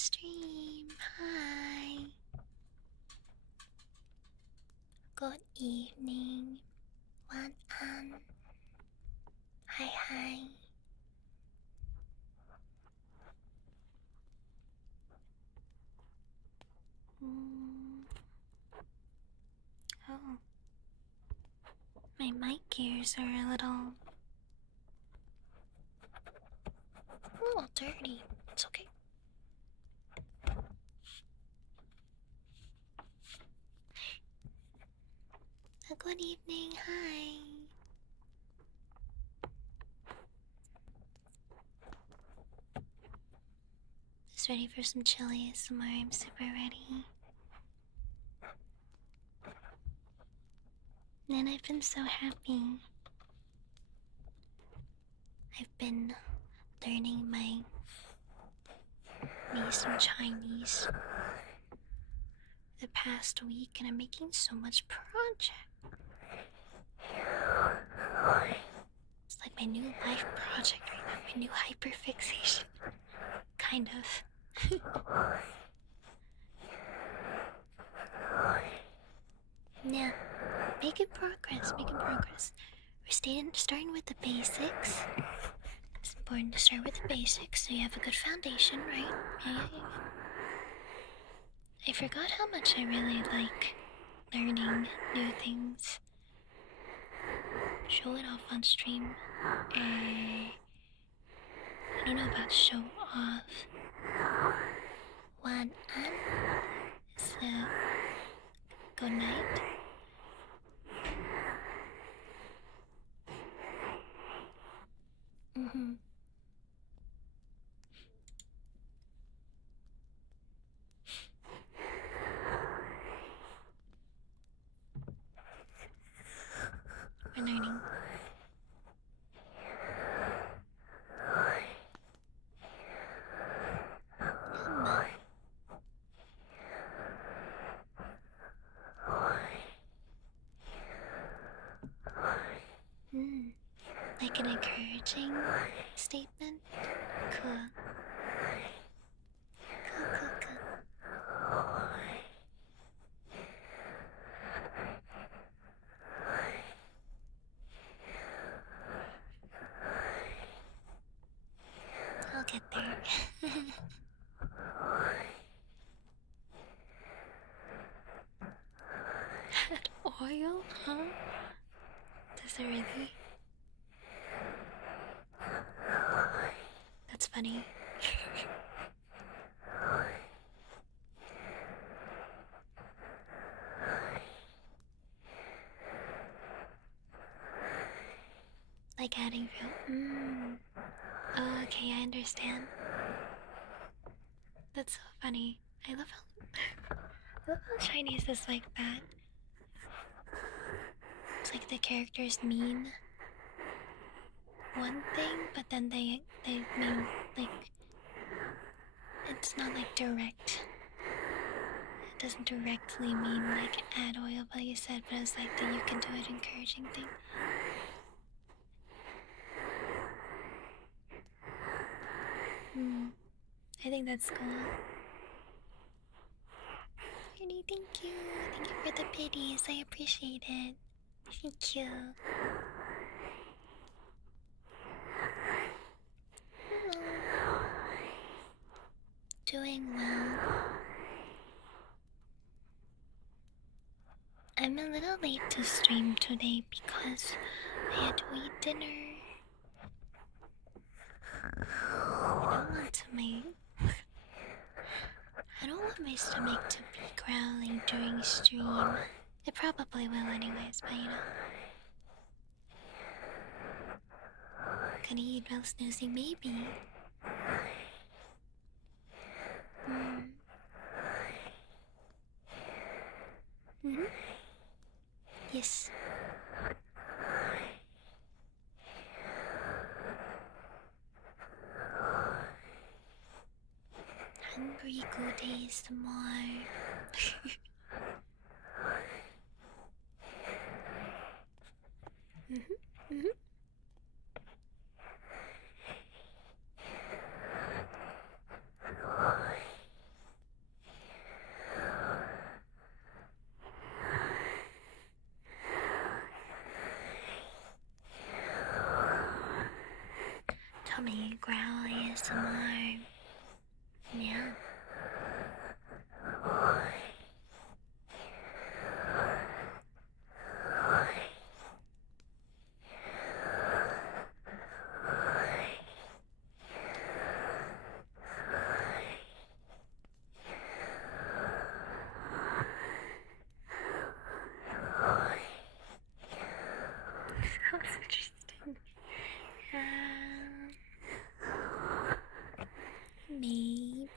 stream. Hi. Good evening. What hi. Oh. My mic ears are a little dirty. It's okay. Good evening. Hi. Just ready for some chili ASMR. I'm super ready. And I've been so happy. I've been learning me some Chinese the past week, and I'm making so much project. It's like my new life project right now, my new hyperfixation. Kind of. Yeah, making progress. We're starting with the basics. It's important to start with the basics so you have a good foundation, right? Yeah. I forgot how much I really like learning new things. Show it off on stream. I don't know about show off. One so good night. We're learning. Like an encouraging statement? Cool. I'll get there. Add oil? Huh? Does it really? That's funny. Like adding real. Oh, okay, I understand. That's so funny. I love how Chinese is like that. It's like the characters mean one thing, but then they mean like it's not like direct. It doesn't directly mean like add oil, but you said, but it's like the you can do it encouraging thing. I think that's cool. Really, thank you. Thank you for the pities. I appreciate it. Thank you. Doing well. I'm a little late to stream today because I had to eat dinner. I don't want my stomach to be growling during stream. It probably will anyways, but you know. Gonna eat while snoozing, maybe. Yes. Hungry good days more. Tummy growl ASMR. Yeah. Sounds interesting. Maybe.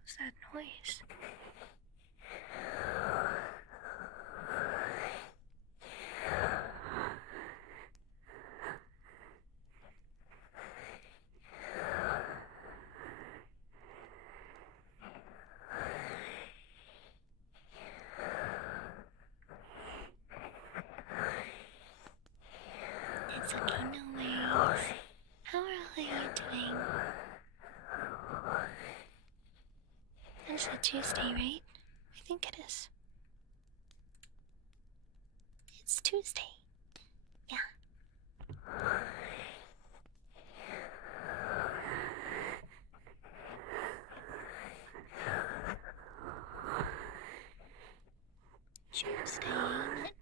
What's that noise? It's okay, no worries. How are all of you doing? It's a Tuesday, right? I think it is. It's Tuesday. Yeah. Tuesday, ain't it?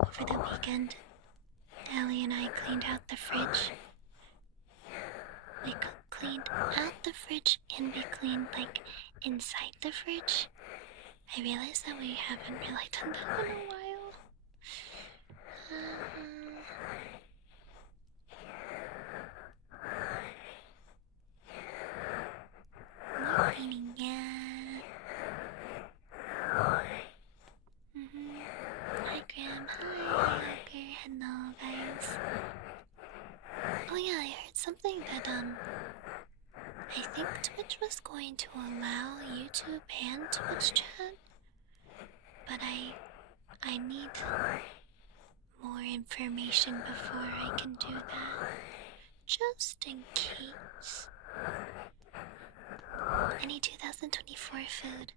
Over the weekend, Ellie and I cleaned out the fridge. We cleaned out the fridge and we cleaned, like, inside the fridge. I realized that we haven't really done that in a while. More cleaning, yeah. Hi, Graham. Hi, Walker. Hello, guys. Oh yeah, I heard something that I think Twitch was going to allow YouTube and Twitch chat, but I need more information before I can do that, just in case. Any 2024 food?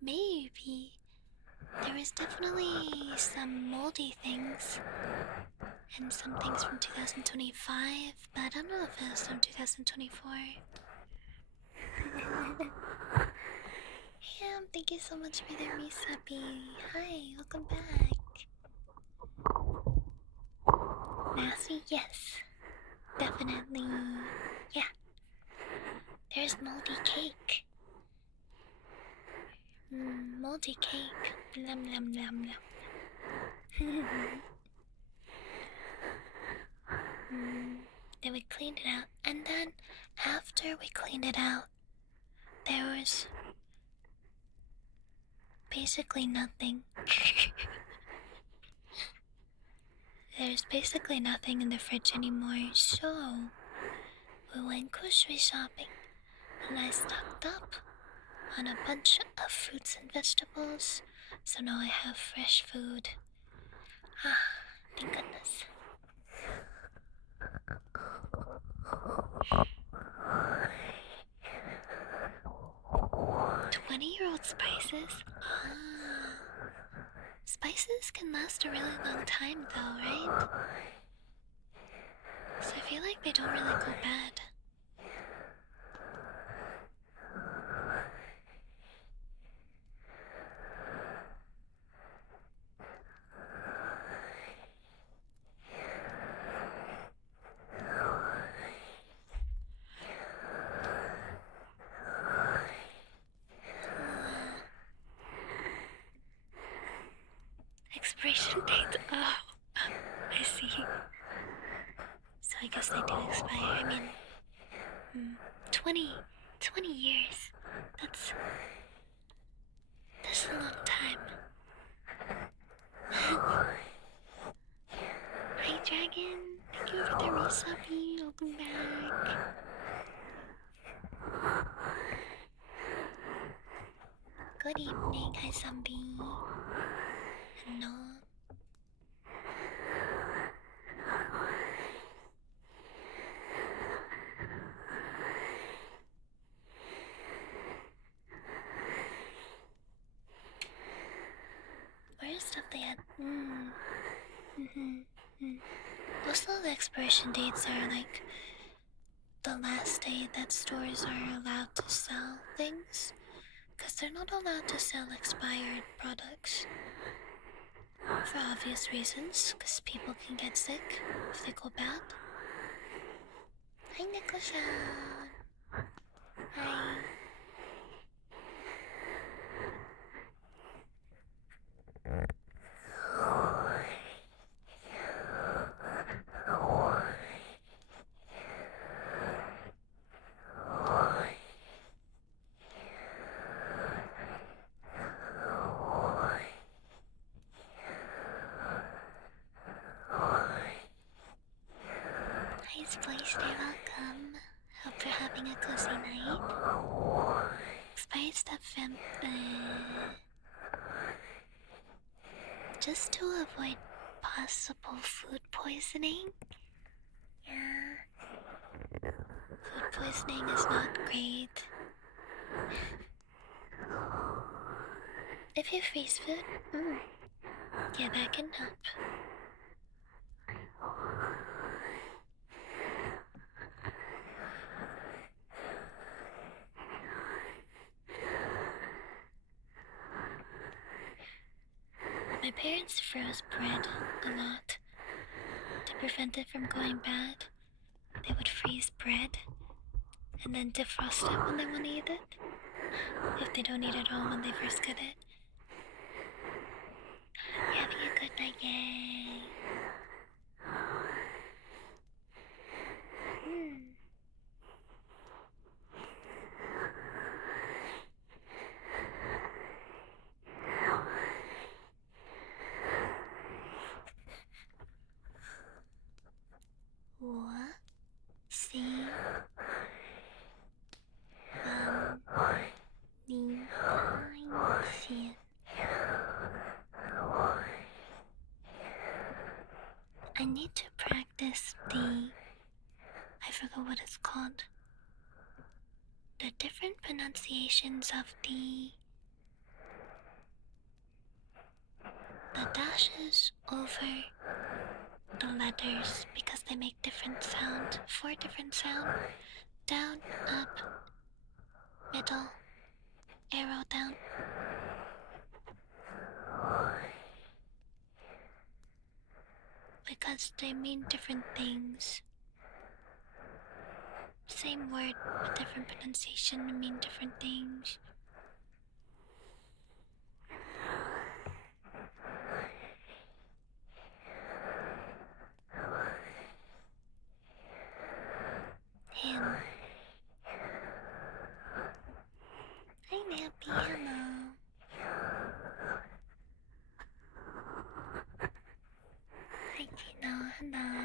Maybe. There was definitely some moldy things and some things from 2025, but I don't know if it was from 2024. Ham, thank you so much for the resuppy. Hi, welcome back. Massey, yes. Definitely. Yeah. There's moldy cake. Moldy cake. Blum blum blum blum. Then we cleaned it out, and then after we cleaned it out, there was basically nothing. There's basically nothing in the fridge anymore, so we went grocery shopping, and I stocked up on a bunch of fruits and vegetables, so now I have fresh food. Ah, thank goodness. 20-year-old spices? Spices can last a really long time though, right? So I feel like they don't really go bad. Expiration dates. Oh, I see. So I guess they do expire. I mean, 20 years. That's a long time. Hi Dragon, thank you for the resubby, welcome back. Good evening, hi zombie. Hello. Where's stuff they had? Also, the expiration dates are like the last day that stores are allowed to sell things, because they're not allowed to sell expired products. For obvious reasons, because people can get sick if they go bad. Hi, Nico-chan. Hi. Nice place, stay welcome. Hope you're having a cozy night. Expired stuff, just to avoid possible food poisoning. Yeah. Food poisoning is not great. If you freeze food, yeah, that can help. My parents froze bread a lot. To prevent it from going bad, they would freeze bread and then defrost it when they want to eat it. If they don't eat it all when they first get it. You're having a good night, yay! What? See? I need to practice I forgot what it's called. The different pronunciations of the dashes over the letters because they make different sound. 4 different sound. Down, up, middle, arrow down. Because they mean different things. Same word with different pronunciation mean different things. Him. Hi Nappy, hello. Hi Tino, hello.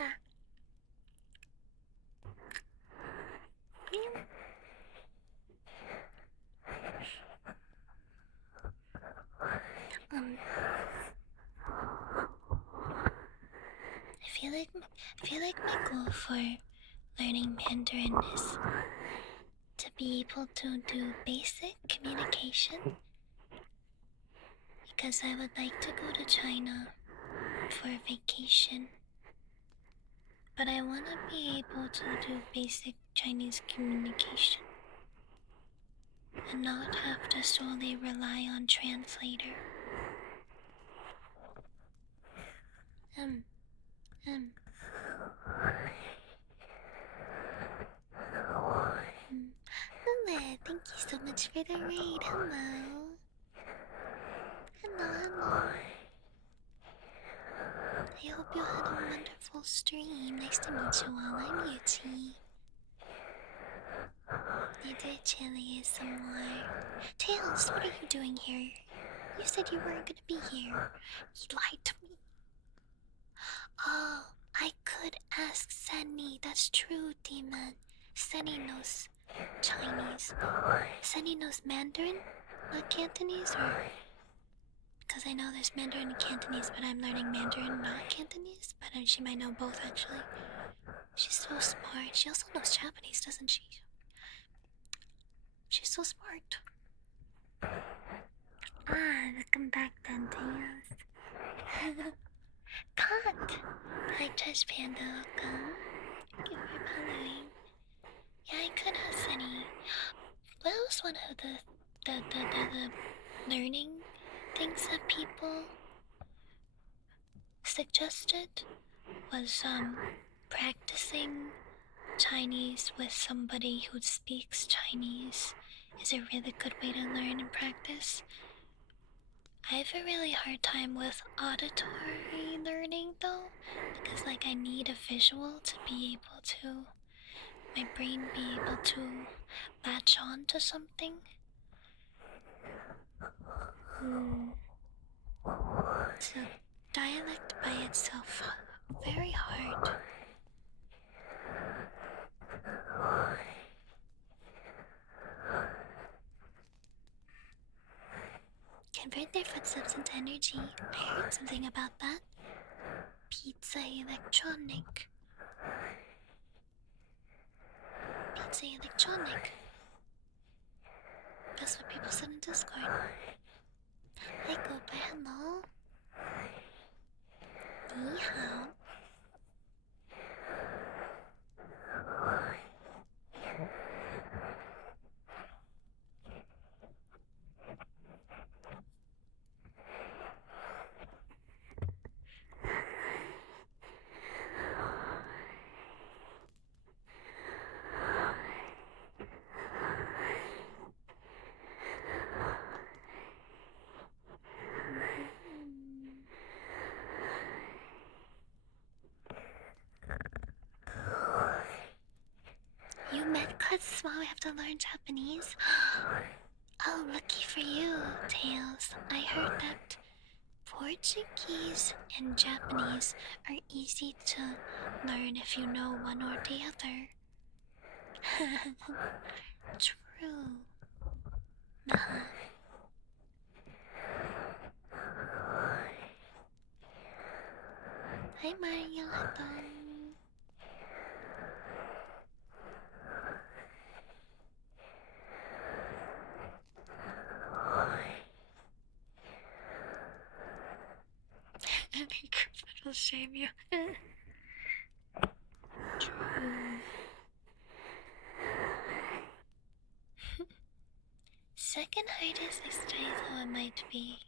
I feel like my goal for learning Mandarin is to be able to do basic communication, because I would like to go to China for a vacation. But I want to be able to do basic Chinese communication and not have to solely rely on translator. Hello, thank you so much for the raid. Hello. I hope you had a wonderful stream. Nice to meet you all. I'm Yuchi. Neither chili is some more. Tails, what are you doing here? You said you weren't gonna be here. You lied to me. Oh, I could ask Sunny. That's true, Demon. Sunny knows Chinese. Sunny knows Mandarin, not Cantonese, or... Because I know there's Mandarin and Cantonese, but I'm learning Mandarin, not Cantonese. But she might know both, actually. She's so smart. She also knows Japanese, doesn't she? She's so smart. Welcome back, Danteas. Cut! Hi, Trash Panda, welcome. Thank you for following. Yeah, I could have Sunny. What was one of the learning things that people suggested was practicing Chinese with somebody who speaks Chinese is a really good way to learn and practice. I have a really hard time with auditory learning though, because like I need a visual to be able to, my brain be able to latch on to something. So dialect by itself, very hard. Convert their footsteps into energy. I heard something about that. Pizza electronic. Pizza electronic. That's what people said in Discord. Hi, Gopa, hello. Ni hao. You met Cuts while we have to learn Japanese? Oh, lucky for you, Tails. I heard that Portuguese and Japanese are easy to learn if you know one or the other. True. Hi, Mario. Hello. It'll shame you. True. Second hardest exercise it might be.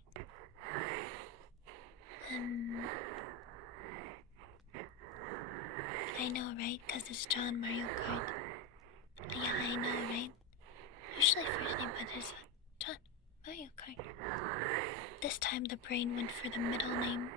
I know, right? Because it's John Mario Kart. Yeah, I know, right? Usually first name, but it's John Mario Kart. This time the brain went for the middle name.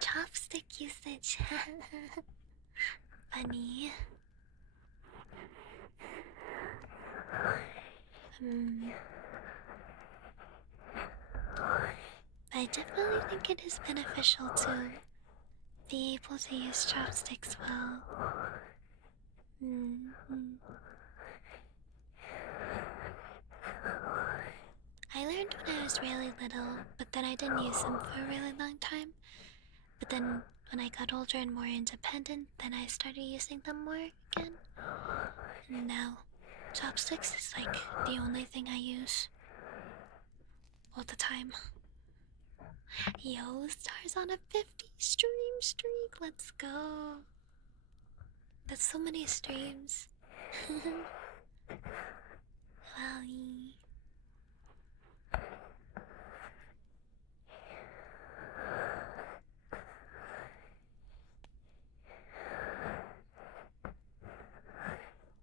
Chopstick usage. funny. I definitely think it is beneficial to be able to use chopsticks well. I learned when I was really little, but then I didn't use them for a really long time. But then when I got older and more independent, then I started using them more again. And now, chopsticks is like the only thing I use all the time. Yo, stars on a 50 stream streak, let's go. That's so many streams. Wally.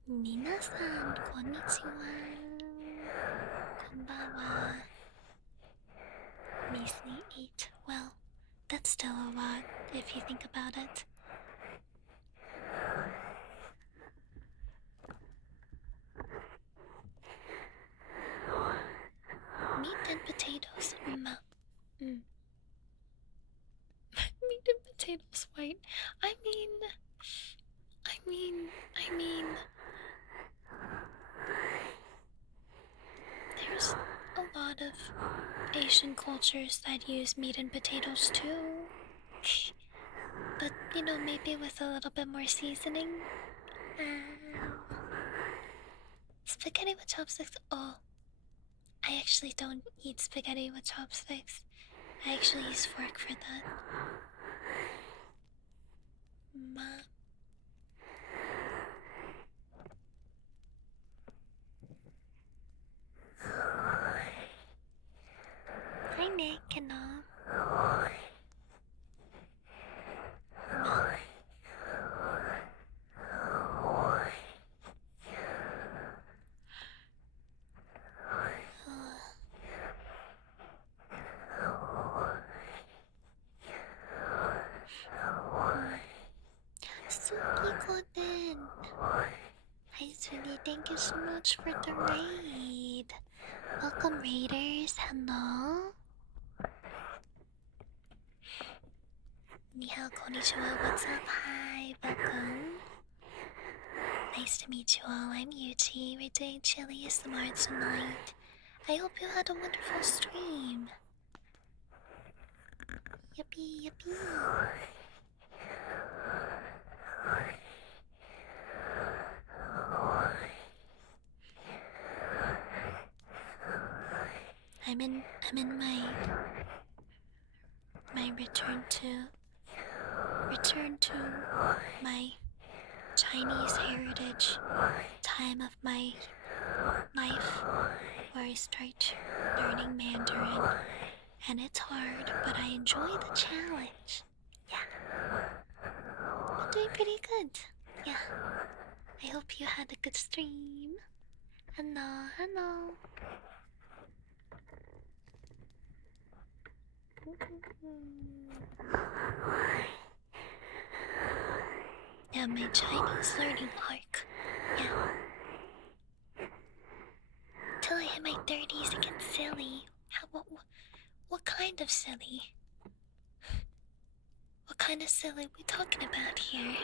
Minasan, konnichiwa. Konbanwa. Measly 8. Well, that's still a lot if you think about it. Meat and potatoes. Meat and potatoes white. I mean... There's a lot of Asian cultures that use meat and potatoes too. But, you know, maybe with a little bit more seasoning. Spaghetti with chopsticks. Oh, I actually don't eat spaghetti with chopsticks. I actually use fork for that. Hi Nick and all. Suki Golden. Hi sweetie, thank you so much for the raid. Welcome raiders, hello. Nihao konnichiwa, what's up? Hi, welcome. Nice to meet you all. I'm Yuchi. We're doing chili ASMR tonight. I hope you had a wonderful stream. Yippee, yippee. I'm in my return to my Chinese heritage time of my life, where I start learning Mandarin, and it's hard, but I enjoy the challenge. Yeah, I'm doing pretty good. Yeah, I hope you had a good stream. Hello. Yeah, my Chinese learning arc. Yeah. Till I hit my 30s, it gets silly. What kind of silly? What kind of silly we talking about here?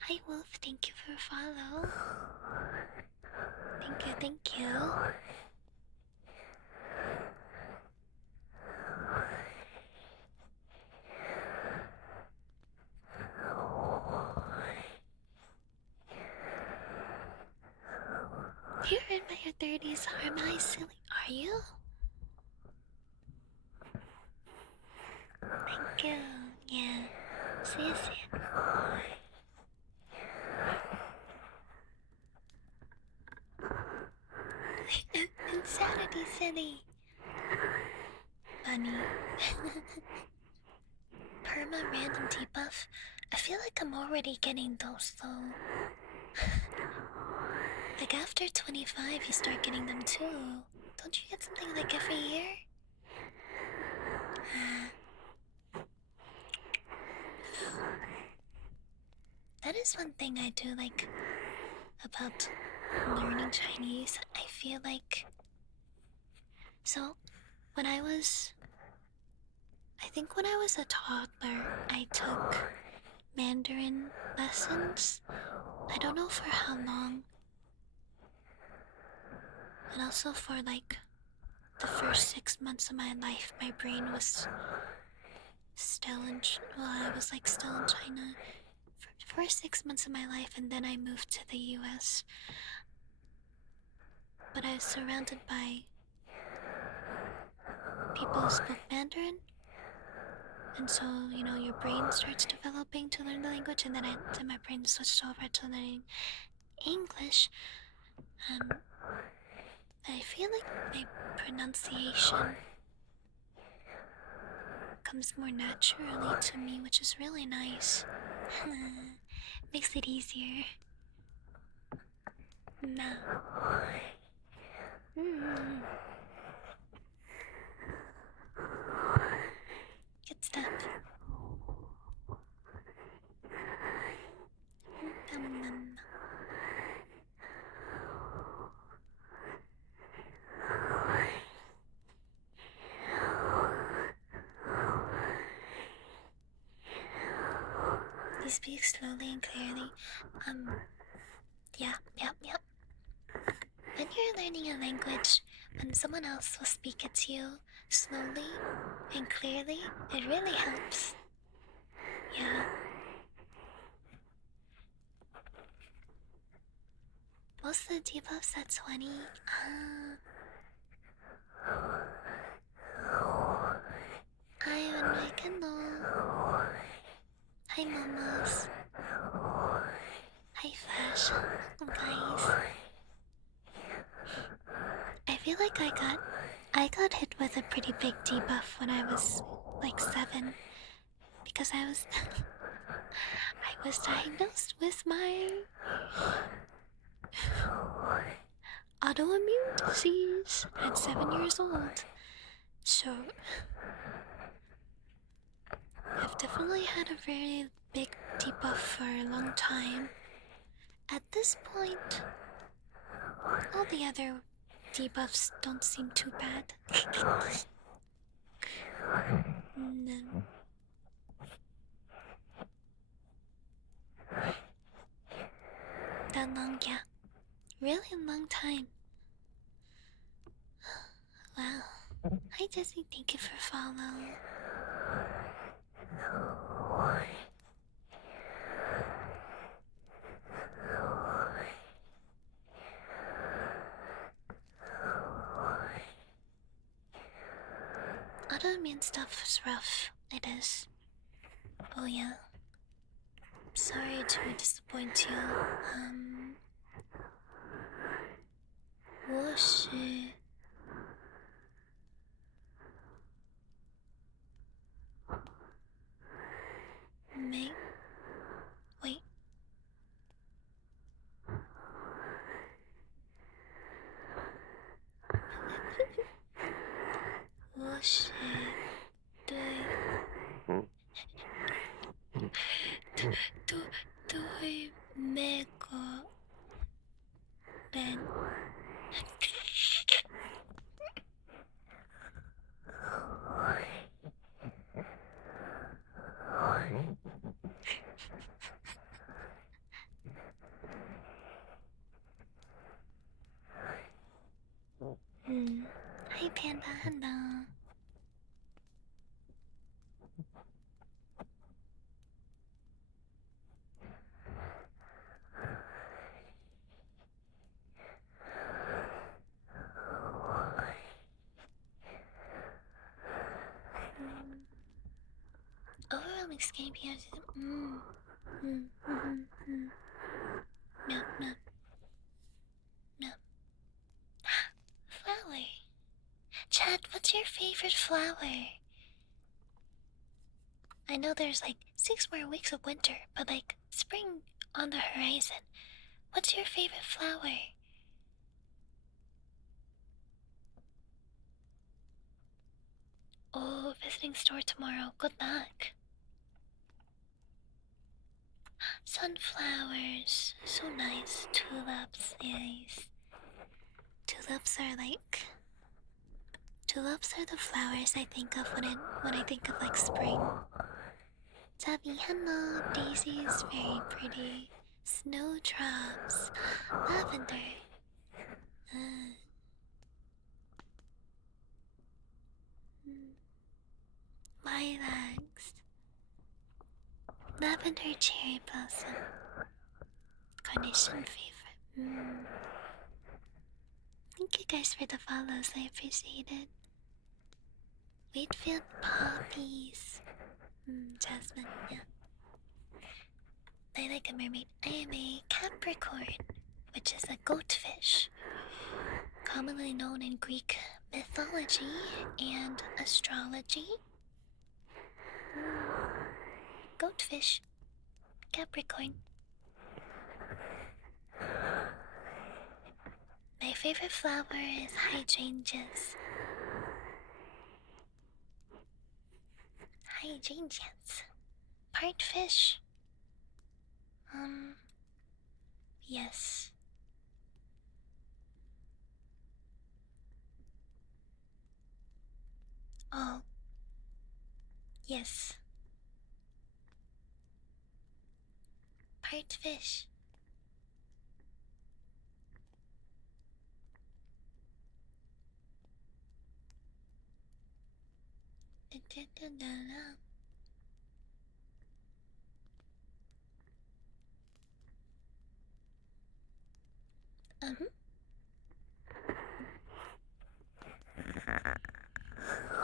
Hi Wolf, thank you for follow. Thank you. You're in my 30s, am I silly? Are you? Thank you. Yeah. See you. Insanity City. Funny. Perma random debuff. I feel like I'm already getting those though. Like after 25 you start getting them too. Don't you get something like every year? is one thing I do like about learning Chinese. I feel like, so when I was, I think when I was a toddler, I took Mandarin lessons. I don't know for how long. And also for like the first 6 months of my life, my brain was still in, well, I was like still in China for 6 months of my life, and then I moved to the US. But I was surrounded by people who spoke Mandarin, and so, you know, your brain starts developing to learn the language, and then my brain switched over to learning English. I feel like my pronunciation comes more naturally to me, which is really nice. Makes it easier. No. Good stuff. You speak slowly and clearly. Yeah. When you're learning a language, when someone else will speak it to you slowly and clearly, it really helps. Yeah. Most of the debuffs at 20. Hi, Unrekendo. Hi, Mamas. Hi, Flash. Guys. I feel like I got hit with a pretty big debuff when I was like 7, because I was I was diagnosed with my autoimmune disease at 7 years old. So I've definitely had a very big debuff for a long time. At this point, all the other debuffs don't seem too bad. No. That long, yeah. Really long time. Wow. Hi Disney, thank you for following. Autoimmune stuff is rough. It is. Oh yeah. Sorry to disappoint you. 我是 没 wait. 我是对每个人Hi Panda, hello. Overwhelming skin appears. No. Flower. Chad, what's your favorite flower? I know there's like 6 more weeks of winter, but like spring on the horizon. What's your favorite flower? Oh, visiting store tomorrow. Good luck. So sunflowers. So nice. Tulips, yes. Tulips are like... Tulips are the flowers I think of when I think of like spring. Tabby, hello. Daisy's very pretty. Snowdrops. Lavender. Lilacs. Lavender cherry blossom. Carnation favorite. Thank you guys for the follows, I appreciate it. Wheatfield poppies. Jasmine, yeah. I like a mermaid. I am a Capricorn, which is a goatfish, commonly known in Greek mythology and astrology. Goatfish. Capricorn. My favorite flower is hydrangeas. Hydrangeas. Part fish. Yes. Oh. Yes. Part fish.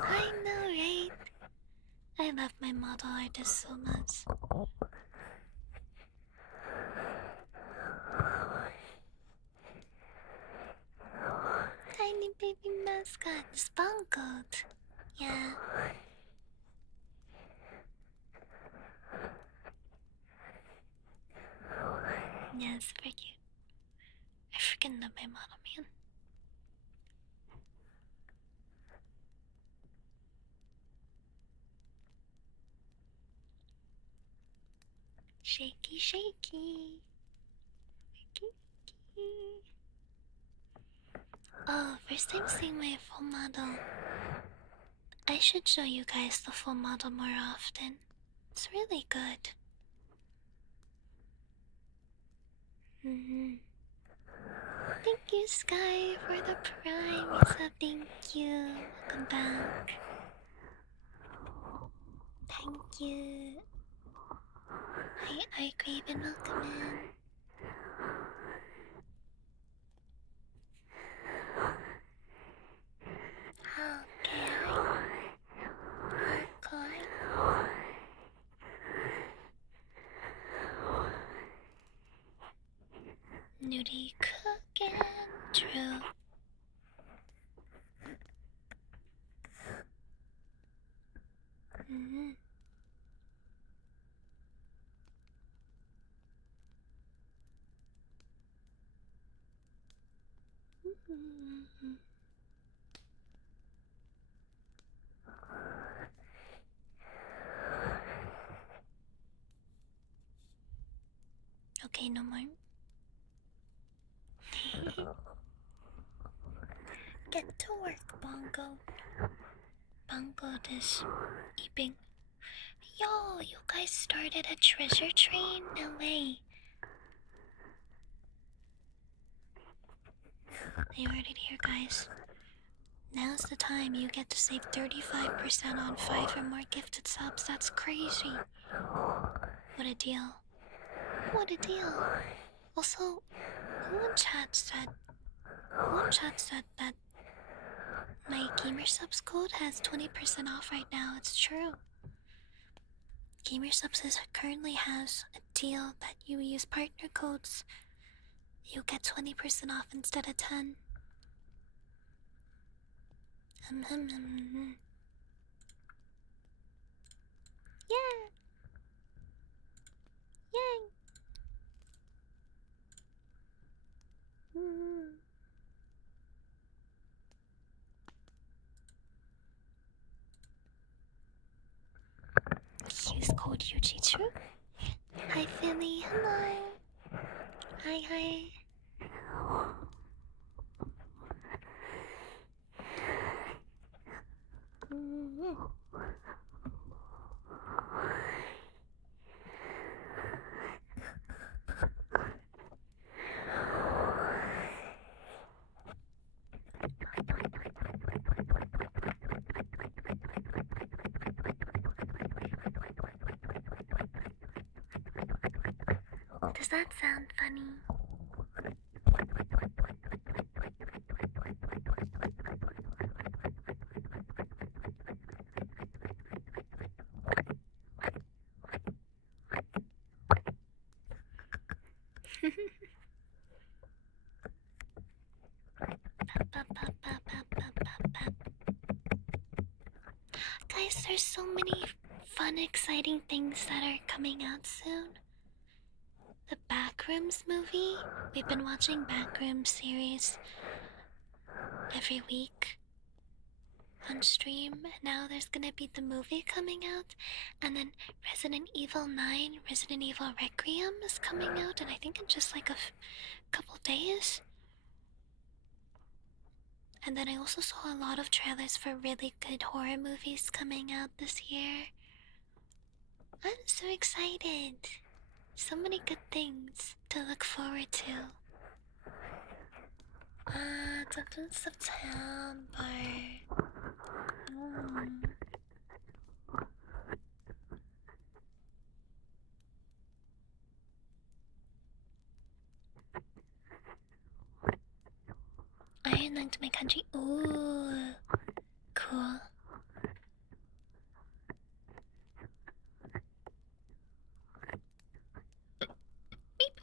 I know, right? I love my model artist so much. Tiny baby mascot, Spunkled. Yeah. Yeah, super cute. I freaking love my model, man. Shaky, shaky. Oh, first time seeing my full model. I should show you guys the full model more often. It's really good. Thank you, Sky, for the prime sub. Thank you. Welcome back. Thank you. Hi, Craven. Welcome in. Nudie cooking, true. Okay, no more. Get to work, Bongo. Bongo is eeping. Yo, you guys started a treasure train? No way. You heard it here, guys. Now's the time you get to save 35% on 5 or more gifted subs. That's crazy. What a deal. What a deal. Also, who in chat said that my gamer subs code has 20% off right now? It's true. Gamer subs currently has a deal that you use partner codes, you get 20% off instead of 10. Yeah. Yay. Use code Yuchi, true? Hi Philly, hello. Does that sound funny? Guys, there's so many fun, exciting things that are coming out soon. The Backrooms movie. We've been watching Backrooms series every week on stream. Now there's gonna be the movie coming out, and then Resident Evil 9, Resident Evil Requiem is coming out, and I think in just like a couple days. And then I also saw a lot of trailers for really good horror movies coming out this year. I'm so excited. So many good things to look forward to. It's up in September. Ireland, my country. Ooh, cool. Beep.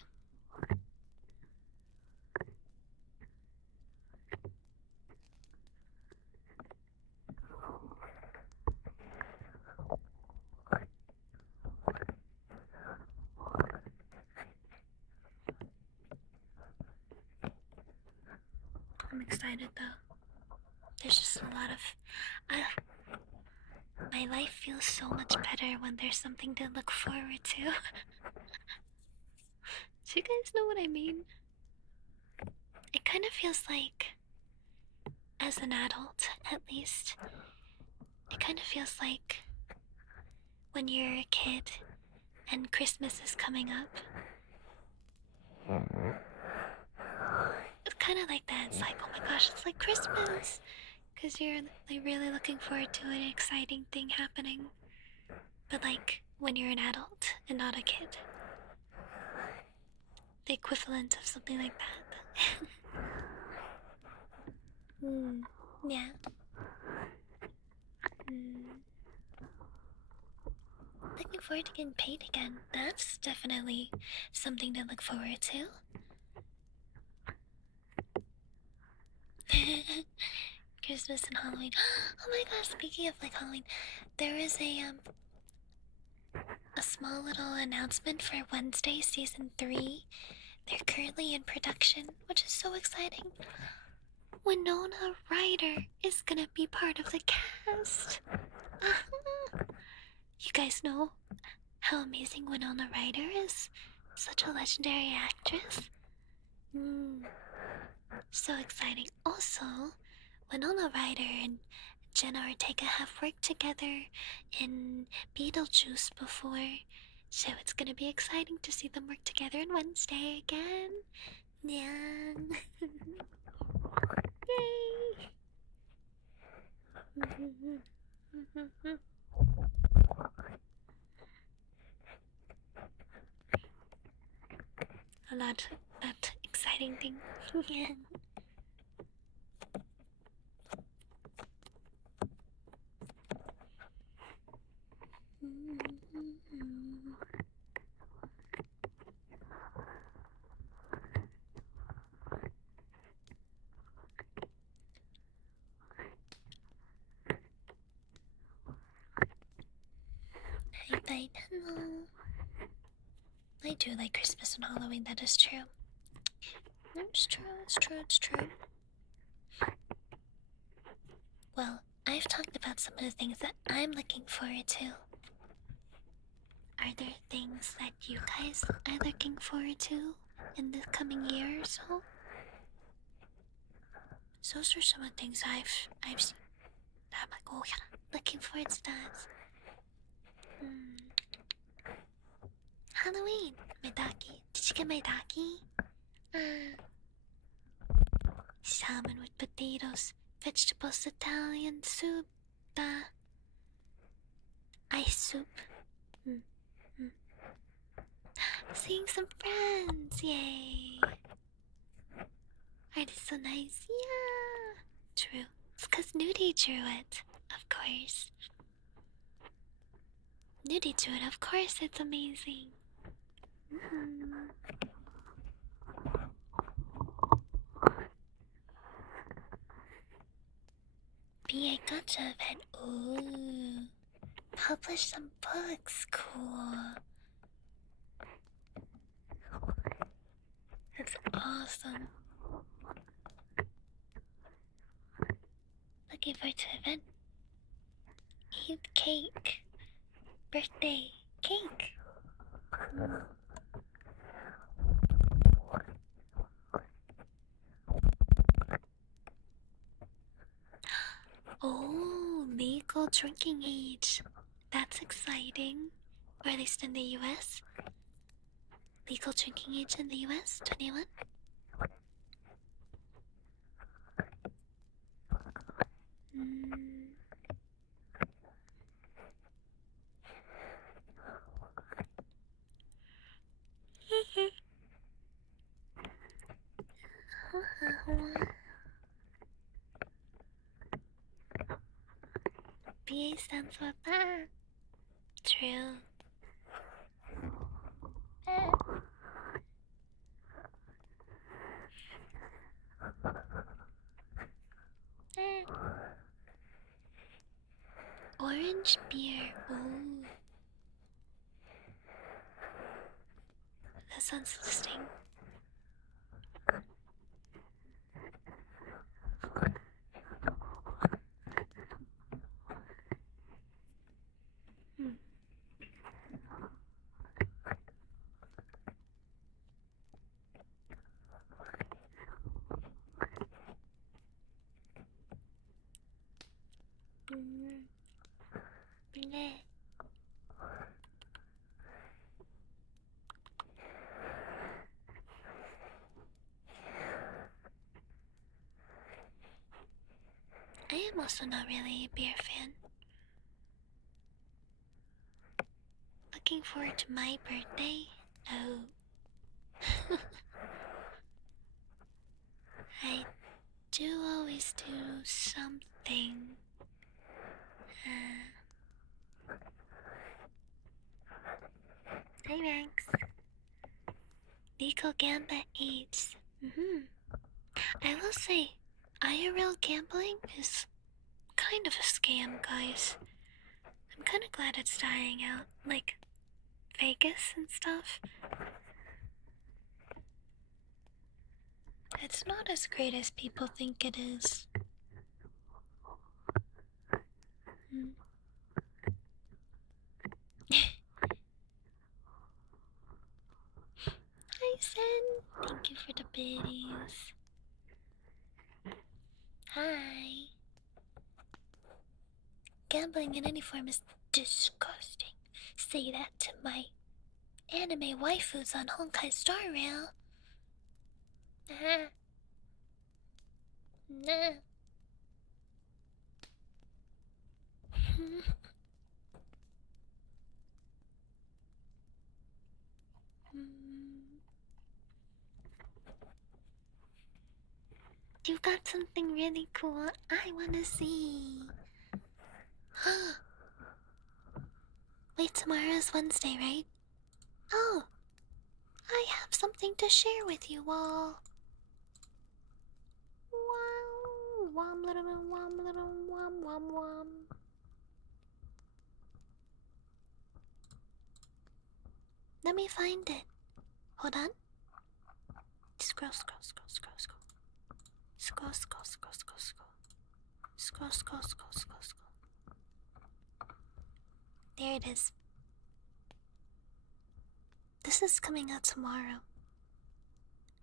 I'm excited though. There's just a lot of. My life feels so much better when there's something to look forward to. Do you guys know what I mean? It kind of feels like, as an adult at least, it kind of feels like when you're a kid and Christmas is coming up. It's kind of like that. It's like, oh my gosh, it's like Christmas. Because you're like really looking forward to an exciting thing happening. But like when you're an adult and not a kid. The equivalent of something like that. Yeah. Looking forward to getting paid again. That's definitely something to look forward to. Christmas and Halloween. Oh my gosh, speaking of like Halloween, there is a small little announcement for Wednesday season 3. They're currently in production, which is so exciting. Winona Ryder is gonna be part of the cast. You guys know how amazing Winona Ryder is? Such a legendary actress. So exciting. Also, Winona Ryder and Jenna Ortega have worked together in Beetlejuice before, so it's gonna be exciting to see them work together on Wednesday again. Yeah. Yay! A lot of exciting thing. Yeah. Hi, hello. I do like Christmas and Halloween, that is true. It's true. Well, I've talked about some of the things that I'm looking forward to. Are there things that you guys are looking forward to in the coming year or so? Those are some of the things I've seen. I'm like, oh yeah, looking forward to that. Halloween, Medaki. Did you get my Daki? Salmon with potatoes, vegetables, Italian soup, ice soup. seeing some friends. Yay. Art is so nice. Yeah. True. It's because Nudie drew it. Of course. Nudie drew it. Of course, it's amazing. BA Gotcha event. Ooh. Publish some books. Cool. That's awesome. Looking forward to the event. Eat cake. Birthday cake. Oh, legal drinking age. That's exciting. Or at least in the US. Legal drinking age in the US, 21. BA stands for that. True. Orange beer. Ooh. That sounds interesting. I am also not really a beer fan. Looking forward to my birthday. Oh. I do always do something. Hi, Ranks. Legal Gamba AIDS. I will say, IRL gambling is kind of a scam, guys. I'm kind of glad it's dying out, like Vegas and stuff. It's not as great as people think it is. Hi, Sen. Thank you for the biddies. Hi. Gambling in any form is disgusting. Say that to my anime waifus on Honkai Star Rail. Nah. You got something really cool I wanna see. Wait, tomorrow's Wednesday, right? Oh, I have something to share with you all. Wow, wom little wom wom wom. Let me find it. Hold on. Scroll, scroll, scroll, scroll, scroll. Scroll, scroll, scroll, scroll, scroll. Scroll, scroll, scroll, scroll, scroll. There it is. This is coming out tomorrow.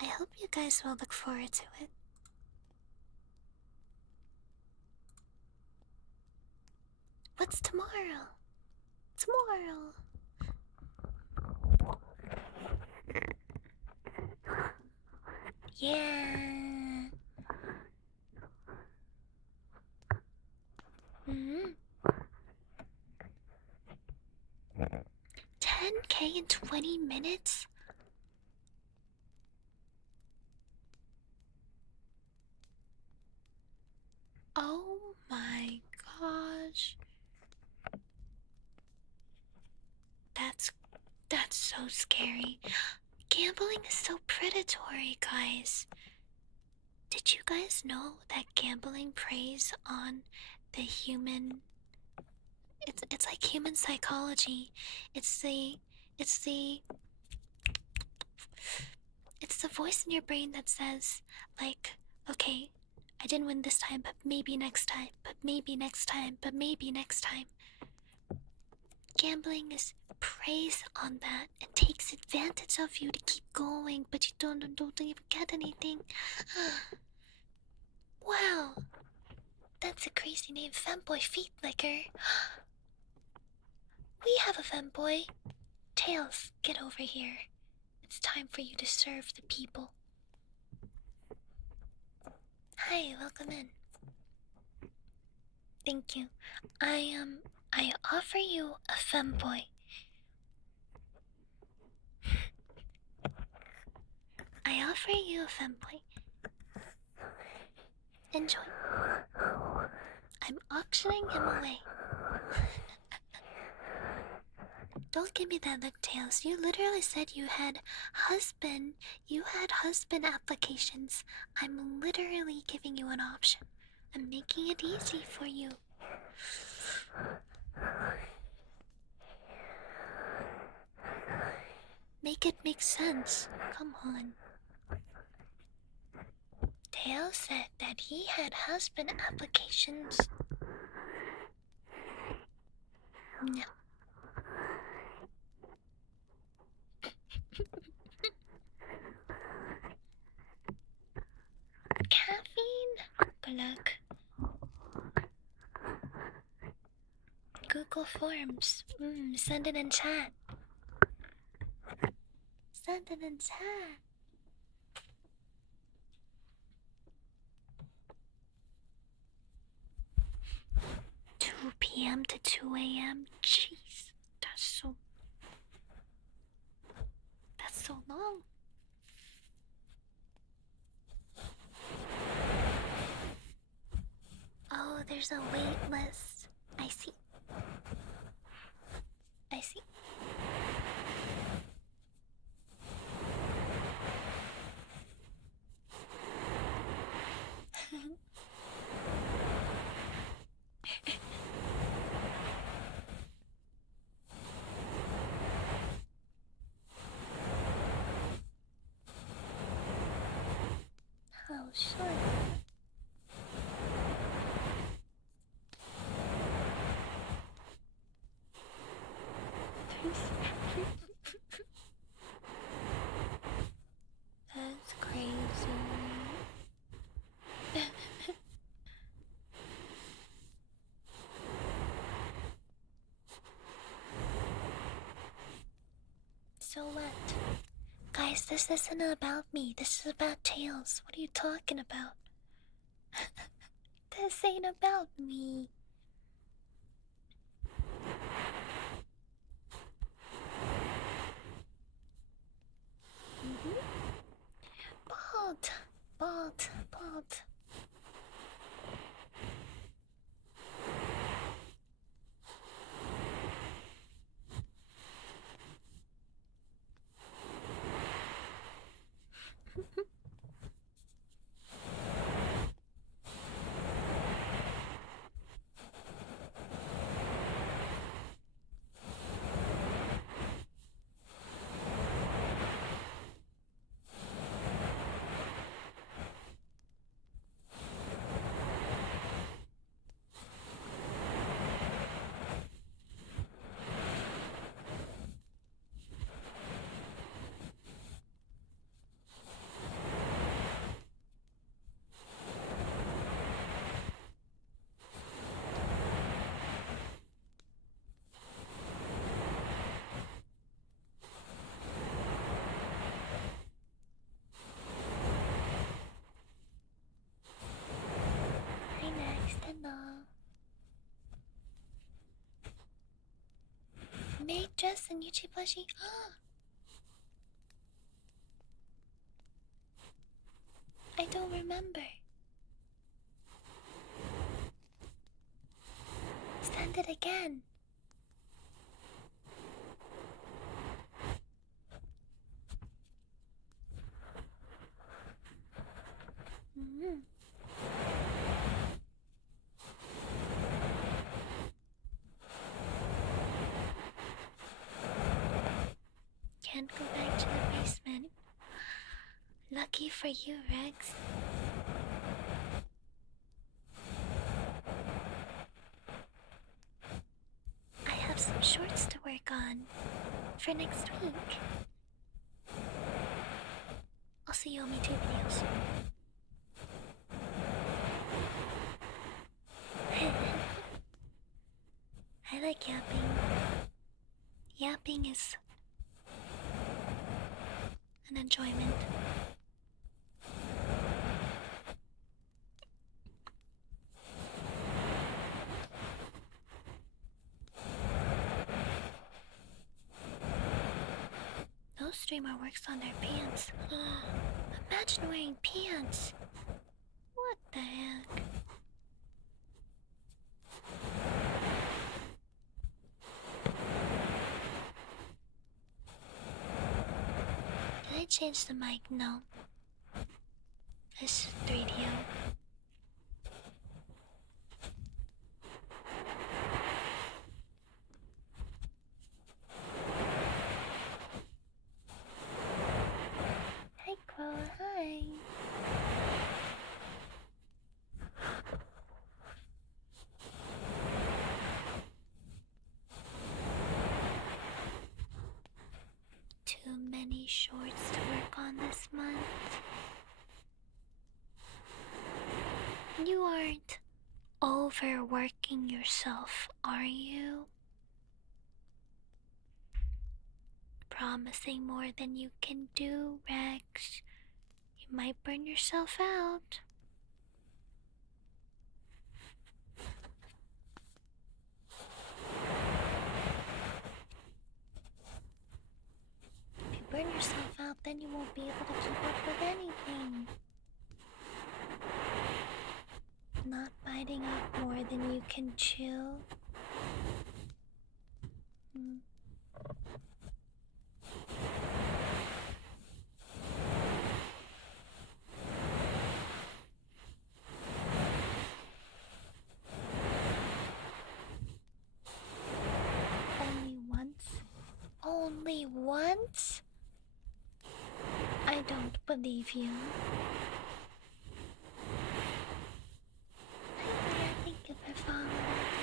I hope you guys will look forward to it. What's tomorrow? Tomorrow. Yeah. 10K in 20 minutes? Oh my gosh. That's so scary. Gambling is so predatory, guys. Did you guys know that gambling preys on the human? It's like human psychology. It's the it's the it's the voice in your brain that says, like, okay, I didn't win this time, but maybe next time, but maybe next time, but maybe next time. Gambling is preys on that and takes advantage of you to keep going, but you don't even get anything. Wow, that's a crazy name, Femboy Feet Licker. We have a femboy. Tails, get over here. It's time for you to serve the people. Hi, welcome in. Thank you. I offer you a femboy. I offer you a femboy. Enjoy. I'm auctioning him away. Don't give me that look, Tails. You literally said you had husband. You had husband applications. I'm literally giving you an option. I'm making it easy for you. Make it make sense. Come on. Tails said that he had husband applications. No. Caffeine? Good luck. Google Forms. Send it in chat. Send it in chat. 2 p.m. to 2 a.m. Jeez, that's so long. Oh, there's a wait list. I see. I see. Oh, sure. That's crazy. So what? Guys, this isn't about me. This is about Tails. What are you talking about? This ain't about me. Bald. Hi, next and all. Maid dress and Yuchi plushie. I don't remember. it again. Can't go back to the basement. Lucky for you, Rex. I have some shorts to work on for next week. Also, you owe me 2 videos. I like yapping. Yapping is an enjoyment. No streamer works on their pants. Imagine wearing pants. What the heck? Did I change the mic? No. It's 3DO. Hi, Crow. Hi. Too many shorts to work on this month. You aren't overworking yourself, are you? Promising more than you can do, Rex. You might burn yourself out. If you burn yourself out, then you won't be able to keep up with anything. Not biting off more than you can chew. Only once? Only once? I don't believe you. I think if I follow that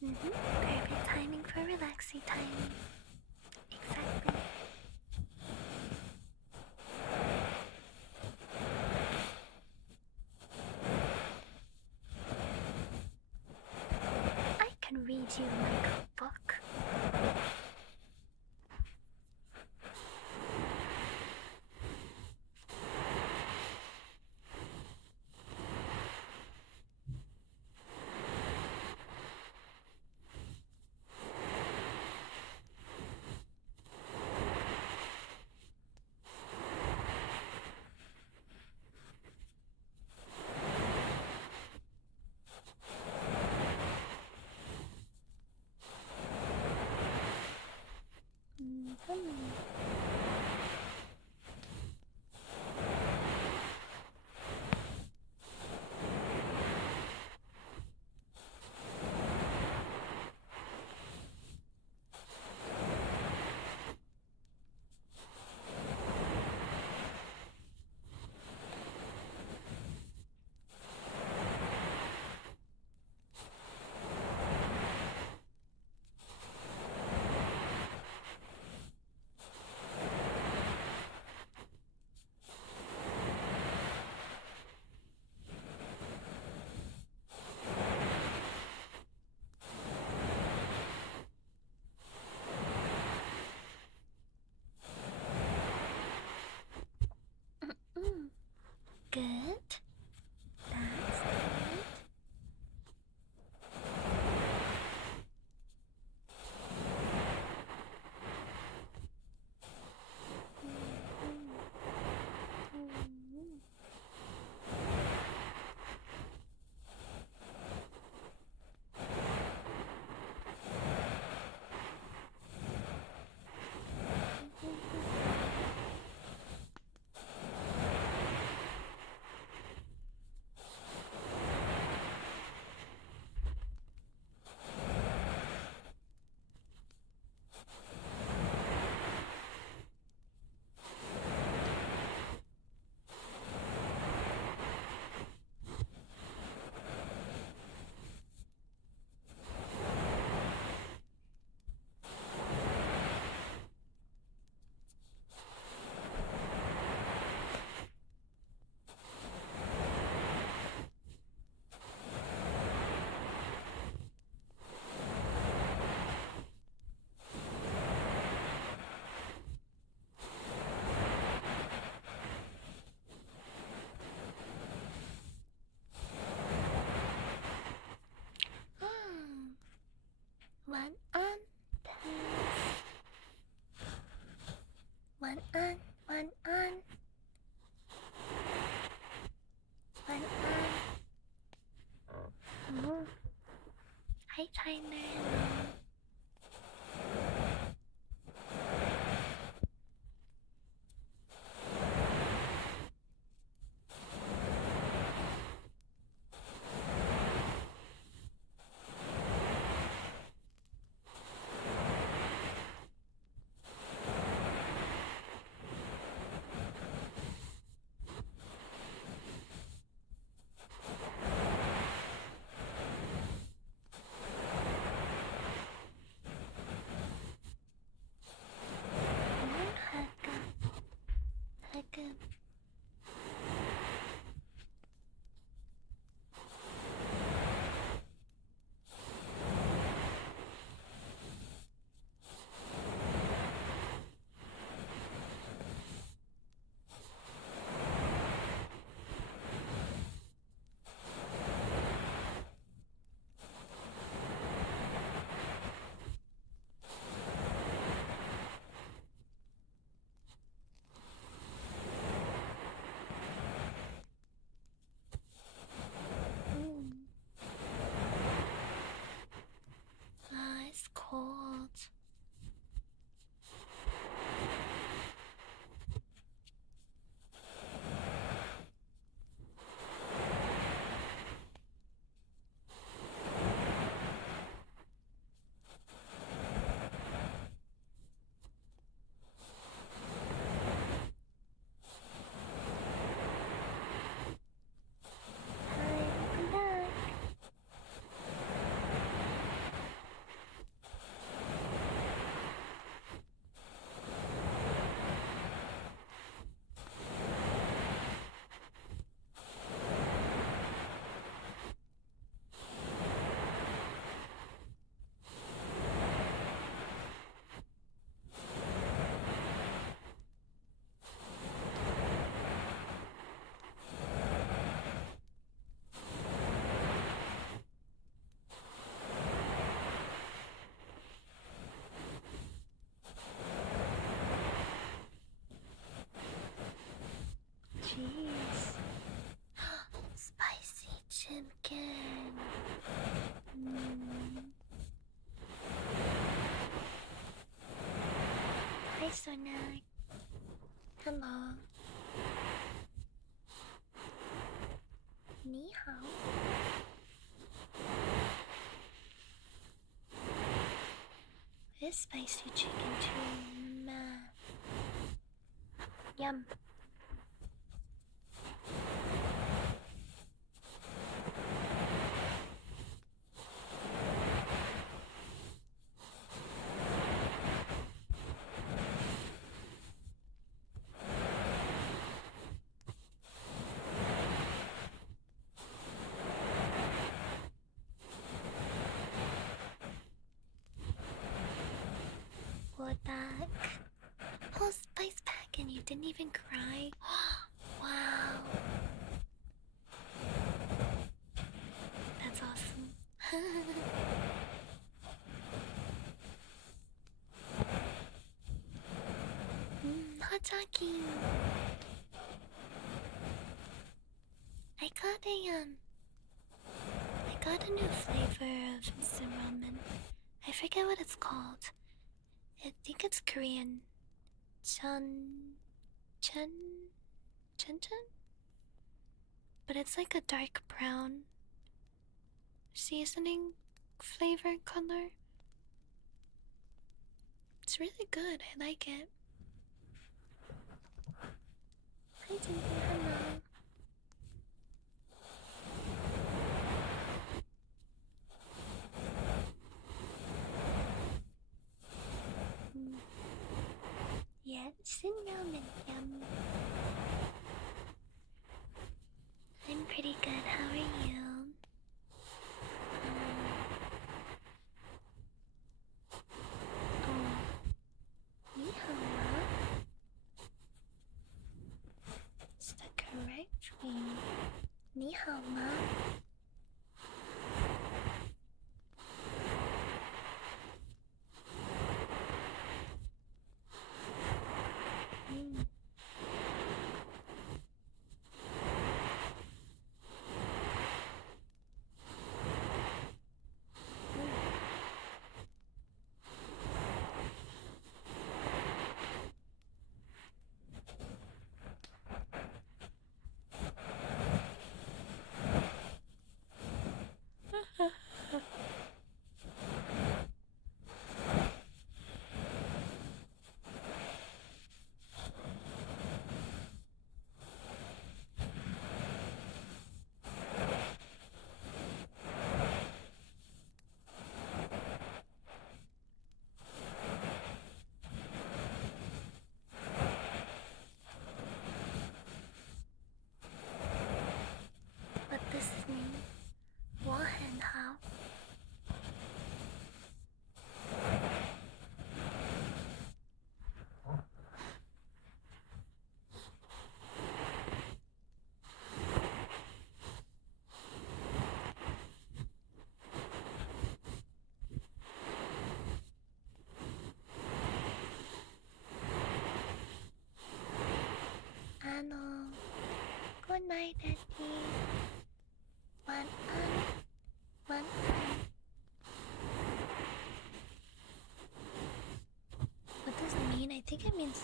Perfect timing for relaxing time. Exactly. I can read you like a book. Hi, Tyler. Hello. Haga. It's cold. Jeez. Spicy chicken. Hi, Sonak. Hello. Ni hao. This spicy chicken too. Man. Yum. What back? Whole spice pack and you didn't even cry? Wow. That's awesome. Hot talking. I got a new flavor of instant ramen. I forget what it's called. I think it's Korean. Chen? But it's like a dark brown seasoning flavor color. It's really good. I like it. Hi, Jinky. Hello. Yeah, sin ramen. Yum. I'm pretty good. How are you? Ni hao. Stuck think it means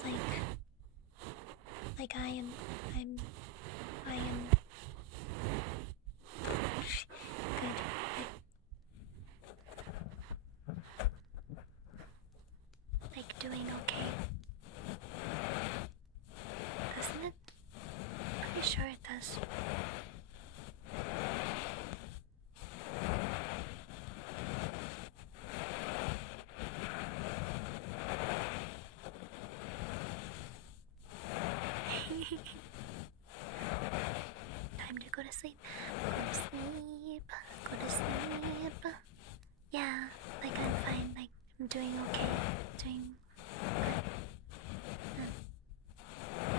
like I am. Good. Like doing okay. Doesn't it? Pretty sure it does. Time to go to sleep. Go to sleep. Go to sleep. Yeah, like I'm fine. Like I'm doing okay. Doing good.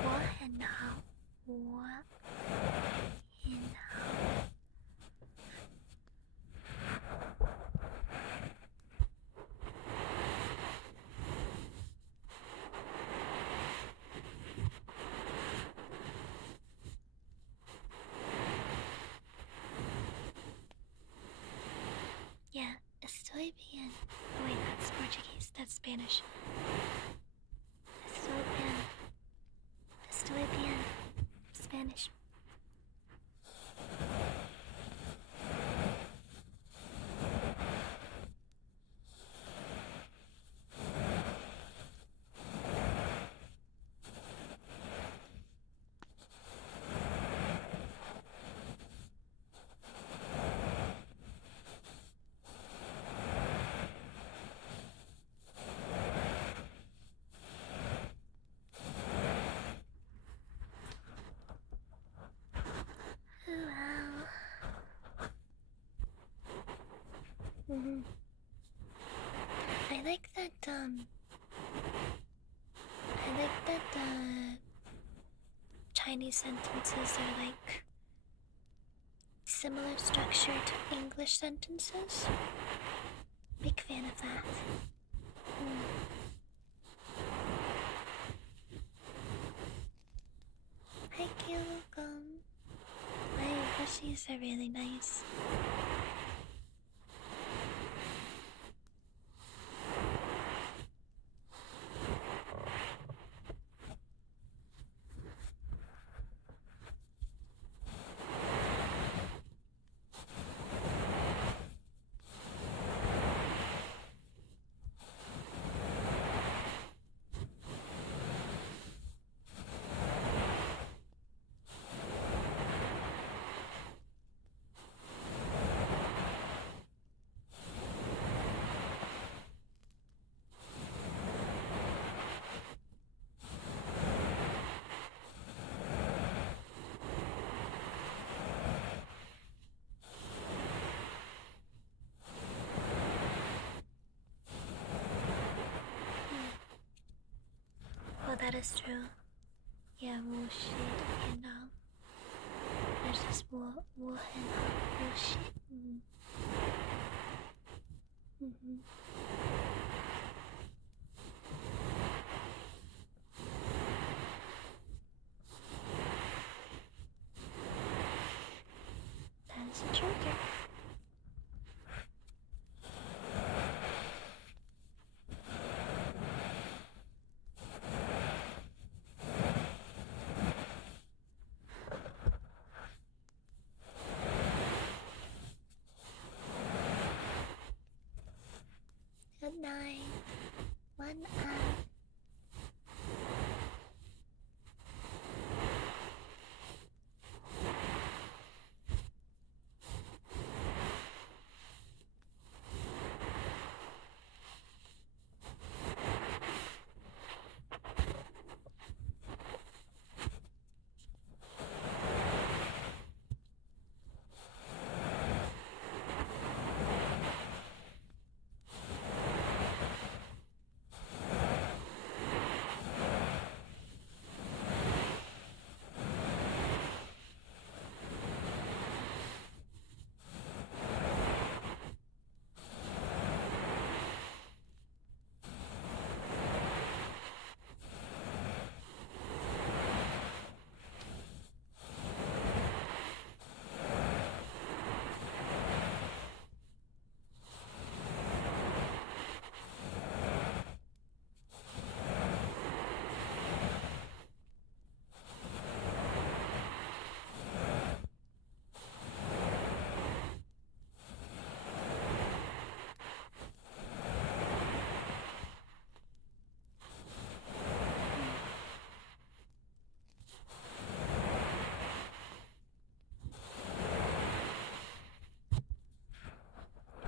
What and how? What and how? Yeah, estoy bien. Oh wait, that's Portuguese. That's Spanish. Estoy bien. Estoy bien. Spanish. Wow. I like that Chinese sentences are like similar structure to English sentences. Big fan of that. Hi, welcome. My plushies are really nice. Oh, that is true. Yeah, bullshit and there's this war and bullshit. That's a trigger. Good night. One eye.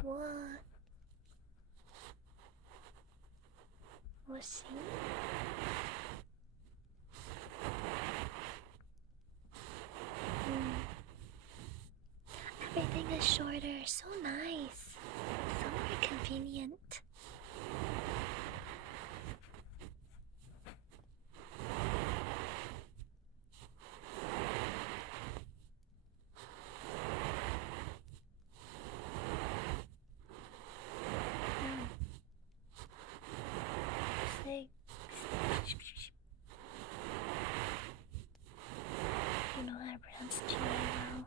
What? What's see? Everything is shorter, so nice. So more convenient. You know how to pronounce G well.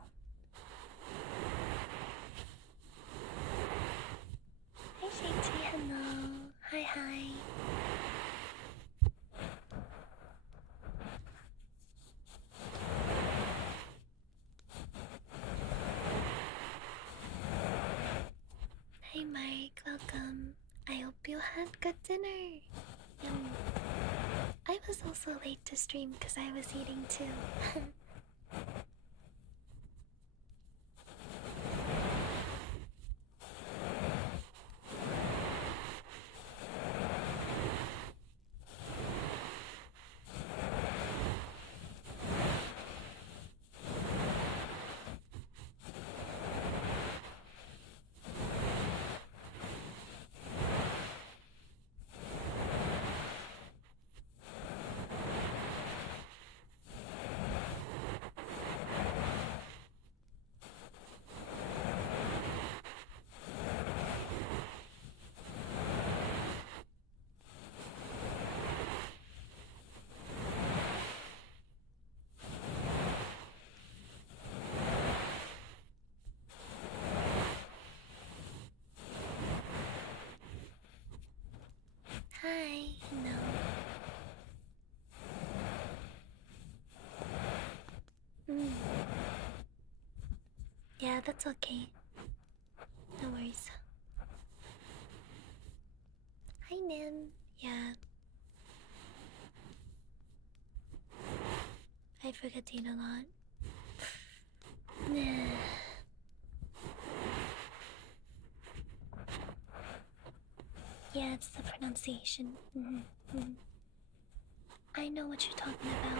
Hi Shady, hello. Hi hi. Hey Mike, welcome. I hope you had good dinner. Yum. I was also late to stream because I was eating too. Hi, no. Yeah, that's okay. No worries. Hi, Nin. Yeah. I forget to eat a lot. Yeah, it's the pronunciation. I know what you're talking about.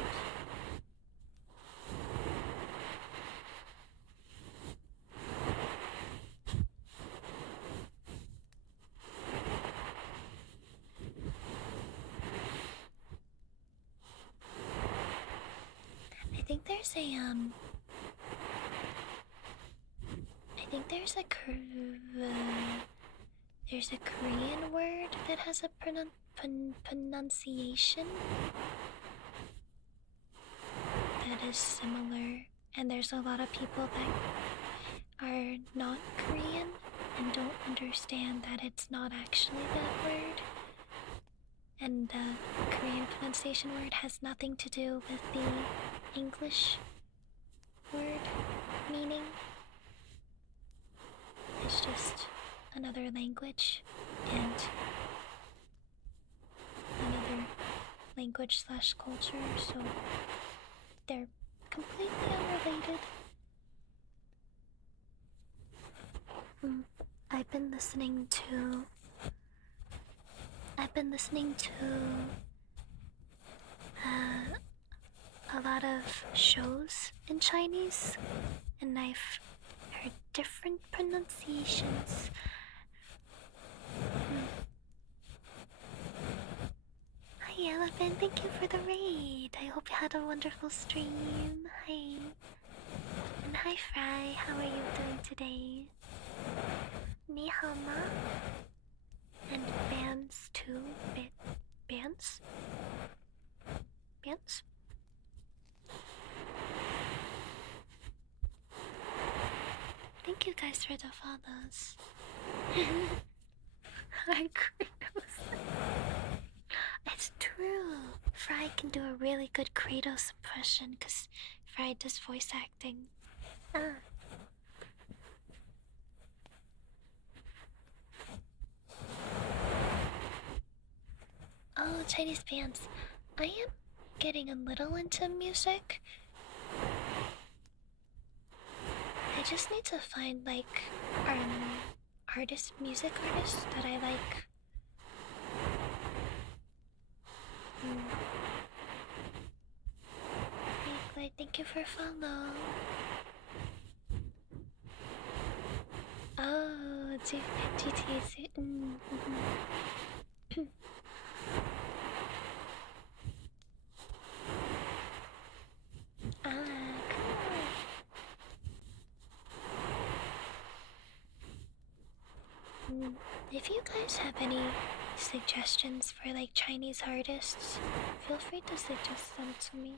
I think there's a there's a Korean word that has a pronunciation that is similar, and there's a lot of people that are not Korean and don't understand that it's not actually that word. And the Korean pronunciation word has nothing to do with the English word meaning. It's just another language and another language slash culture, so they're completely unrelated. I've been listening to a lot of shows in Chinese, and I've heard different pronunciations. Hi Elephant, thank you for the raid. I hope you had a wonderful stream. Hi. And hi Fry, how are you doing today? Ni hao ma? And bands too. Bands? Bands? Thank you guys for the follows. Hi Kratos. It's true. Fry can do a really good Kratos impression because Fry does voice acting. Oh, Chinese bands. I am getting a little into music. I just need to find like music artists that I like. Nikolai, thank you for follow. Oh, GTC. Ah, cool. If you guys have any suggestions for like Chinese artists, feel free to suggest them to me.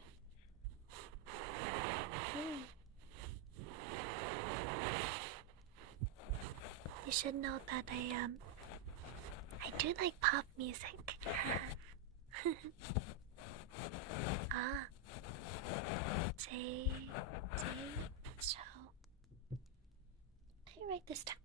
You should know that I do like pop music. Ah, J, Cho. Let me write this down.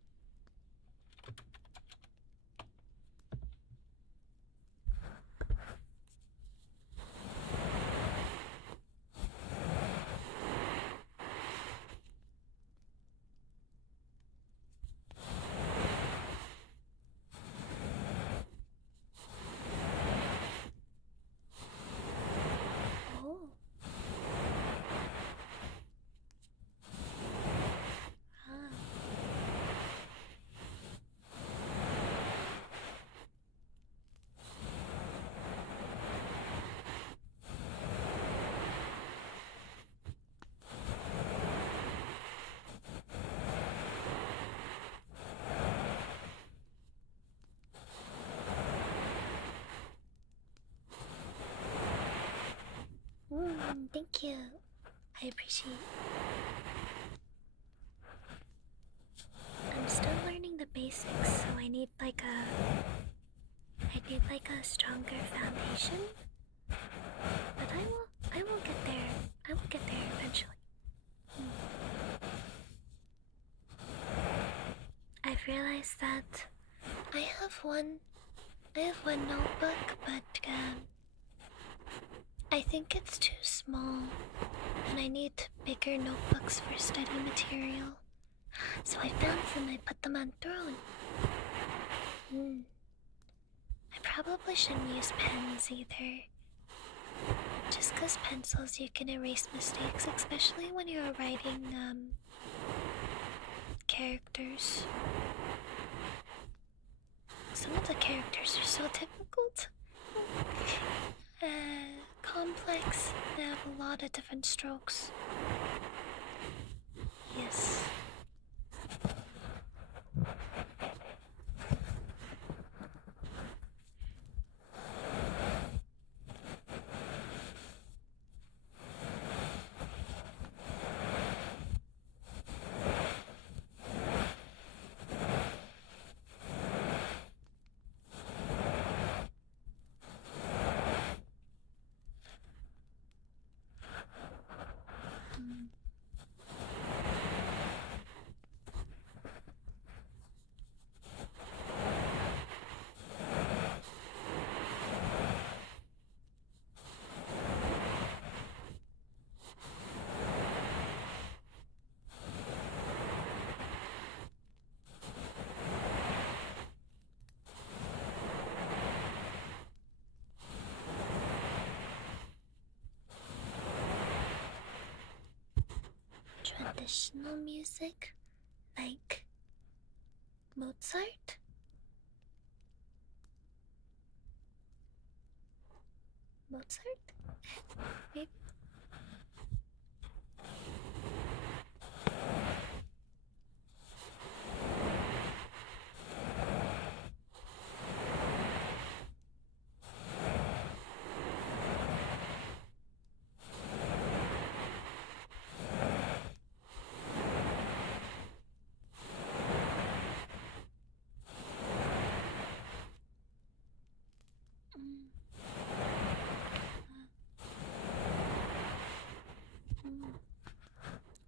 Oh. Ah. Thank you. I appreciate. I'm still learning the basics, so I need like a stronger foundation. But I will get there. I will get there eventually. I've realized that I have one notebook, but I think it's too small, and I need bigger notebooks for study material. So I found some, I put them on throne. I probably shouldn't use pens either. Just because pencils, you can erase mistakes, especially when you're writing characters. Some of the characters are so difficult. Complex. They have a lot of different strokes. Yes. Traditional music, like Mozart? Mozart? Maybe?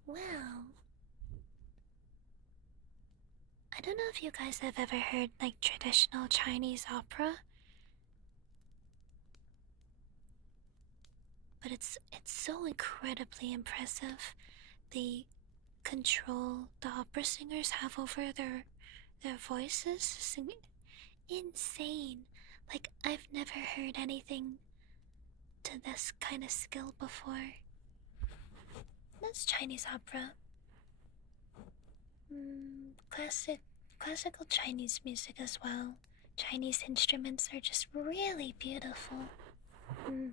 Well, I don't know if you guys have ever heard like traditional Chinese opera, but it's so incredibly impressive. The control the opera singers have over Their voices sing insane. Like, I've never heard anything to this kind of skill before. That's Chinese opera. Classical Chinese music as well. Chinese instruments are just really beautiful. Mm-hmm.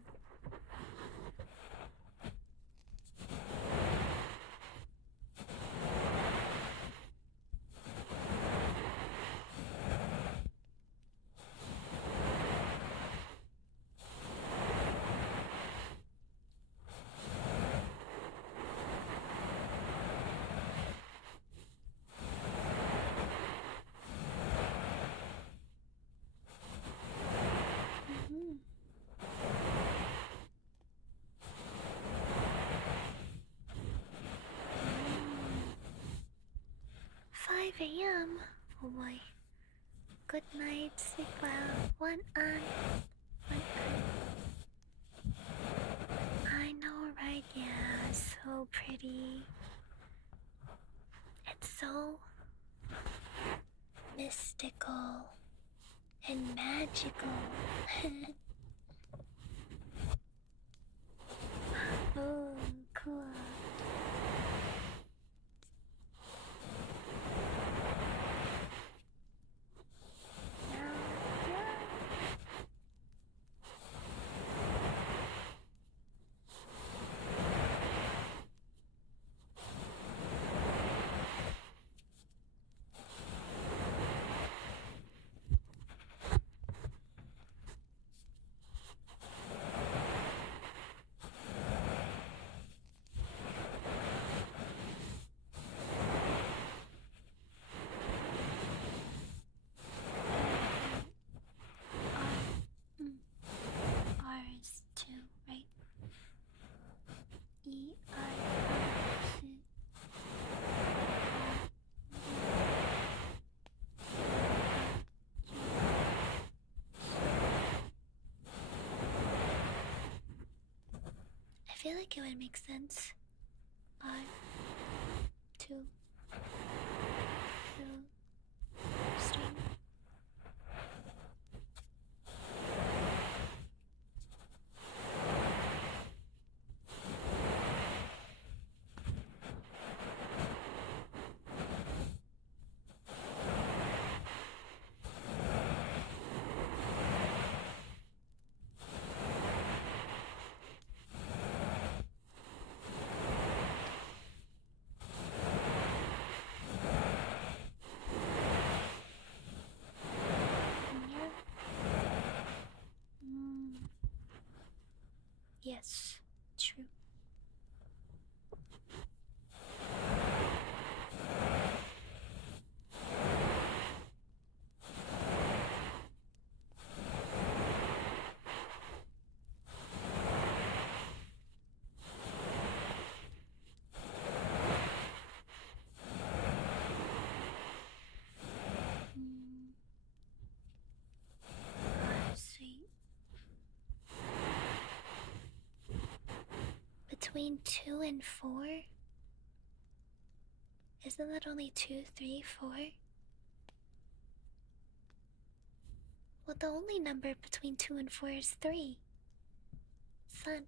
5 a.m. Oh boy. Good night, sleep well. One on. I know, right? Yeah, so pretty. It's so mystical and magical. Oh, cool. R's too, right? I feel like it would make sense. R, 2, 2, string. Yes, true. Sweet. Between 2 and 4? Isn't that only 2, 3, 4? Well, the only number between 2 and 4 is 3. Son.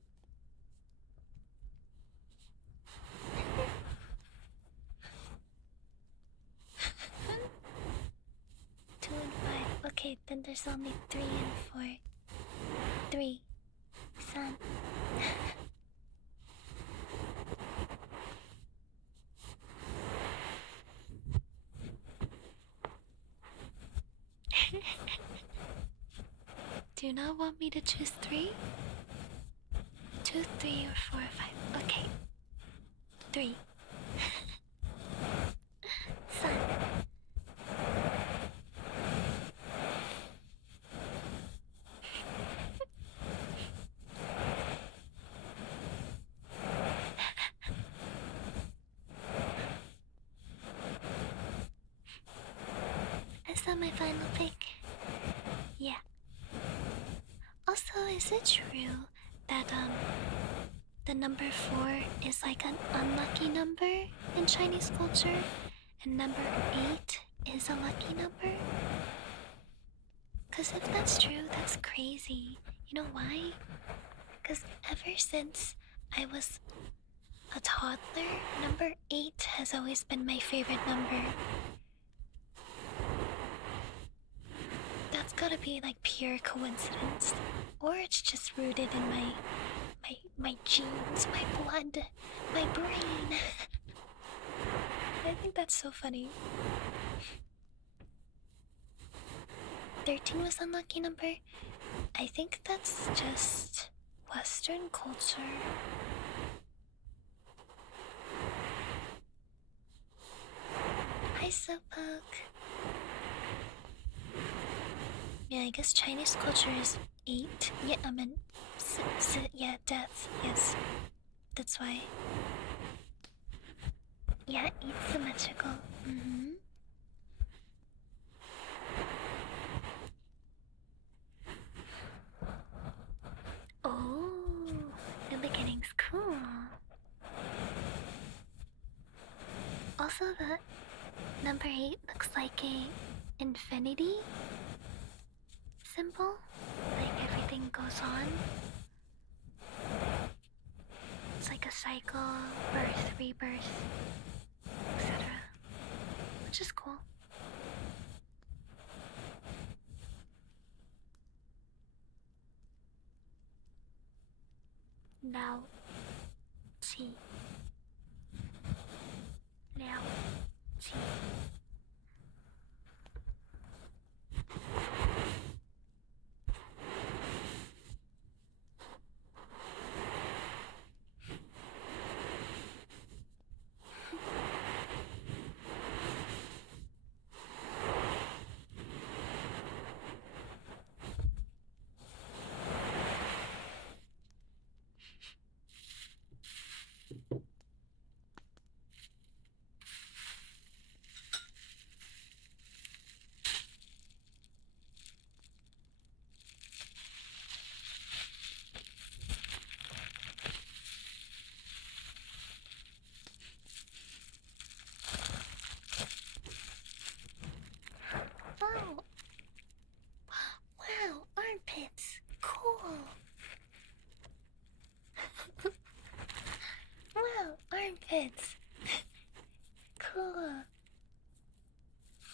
Two and 5. Okay, then there's only 3 and 4. 3. Son. Do you not want me to choose 3? 2, 3, or 4, 5. Okay. 3. Son. Is that my final pick? Yeah. Also, is it true that the number 4 is like an unlucky number in Chinese culture, and number 8 is a lucky number? Because if that's true, that's crazy. You know why? Because ever since I was a toddler, number 8 has always been my favorite number. That's gotta be like pure coincidence. Or it's just rooted in my genes, my blood, my brain. I think that's so funny. 13 was unlucky number. I think that's just Western culture. Hi, Slowpoke. Yeah, I guess Chinese culture is 8. Yeah, I mean, yeah, death. Yes, that's why. Yeah, 8 symmetrical. Oh, the beginning's cool. Also, the number 8 looks like a infinity symbol. Like everything goes on. It's like a cycle, birth, rebirth, etc. Which is cool. Now, T. Now, T. Wow. Wow, armpits. Cool. Wow, armpits. Cool.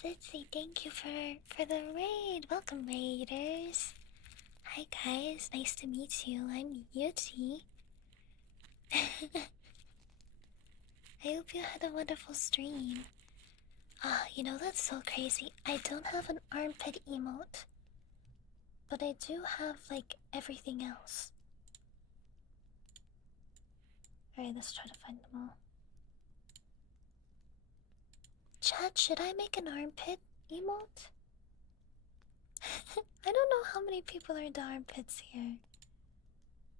Sitzy, thank you for the raid. Welcome, raiders. Hi guys, nice to meet you. I'm Yuchi. I hope you had a wonderful stream. Ah, you know that's so crazy. I don't have an armpit emote, but I do have like everything else. Alright, let's try to find them all. Chat, should I make an armpit emote? I don't know how many people are into armpits here,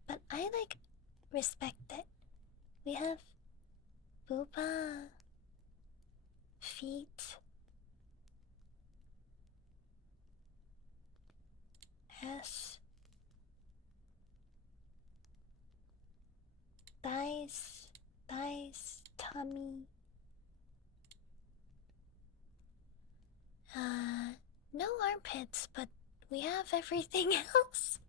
but I like respect it. We have booba, feet, ass, thighs, tummy. No armpits, but we have everything else.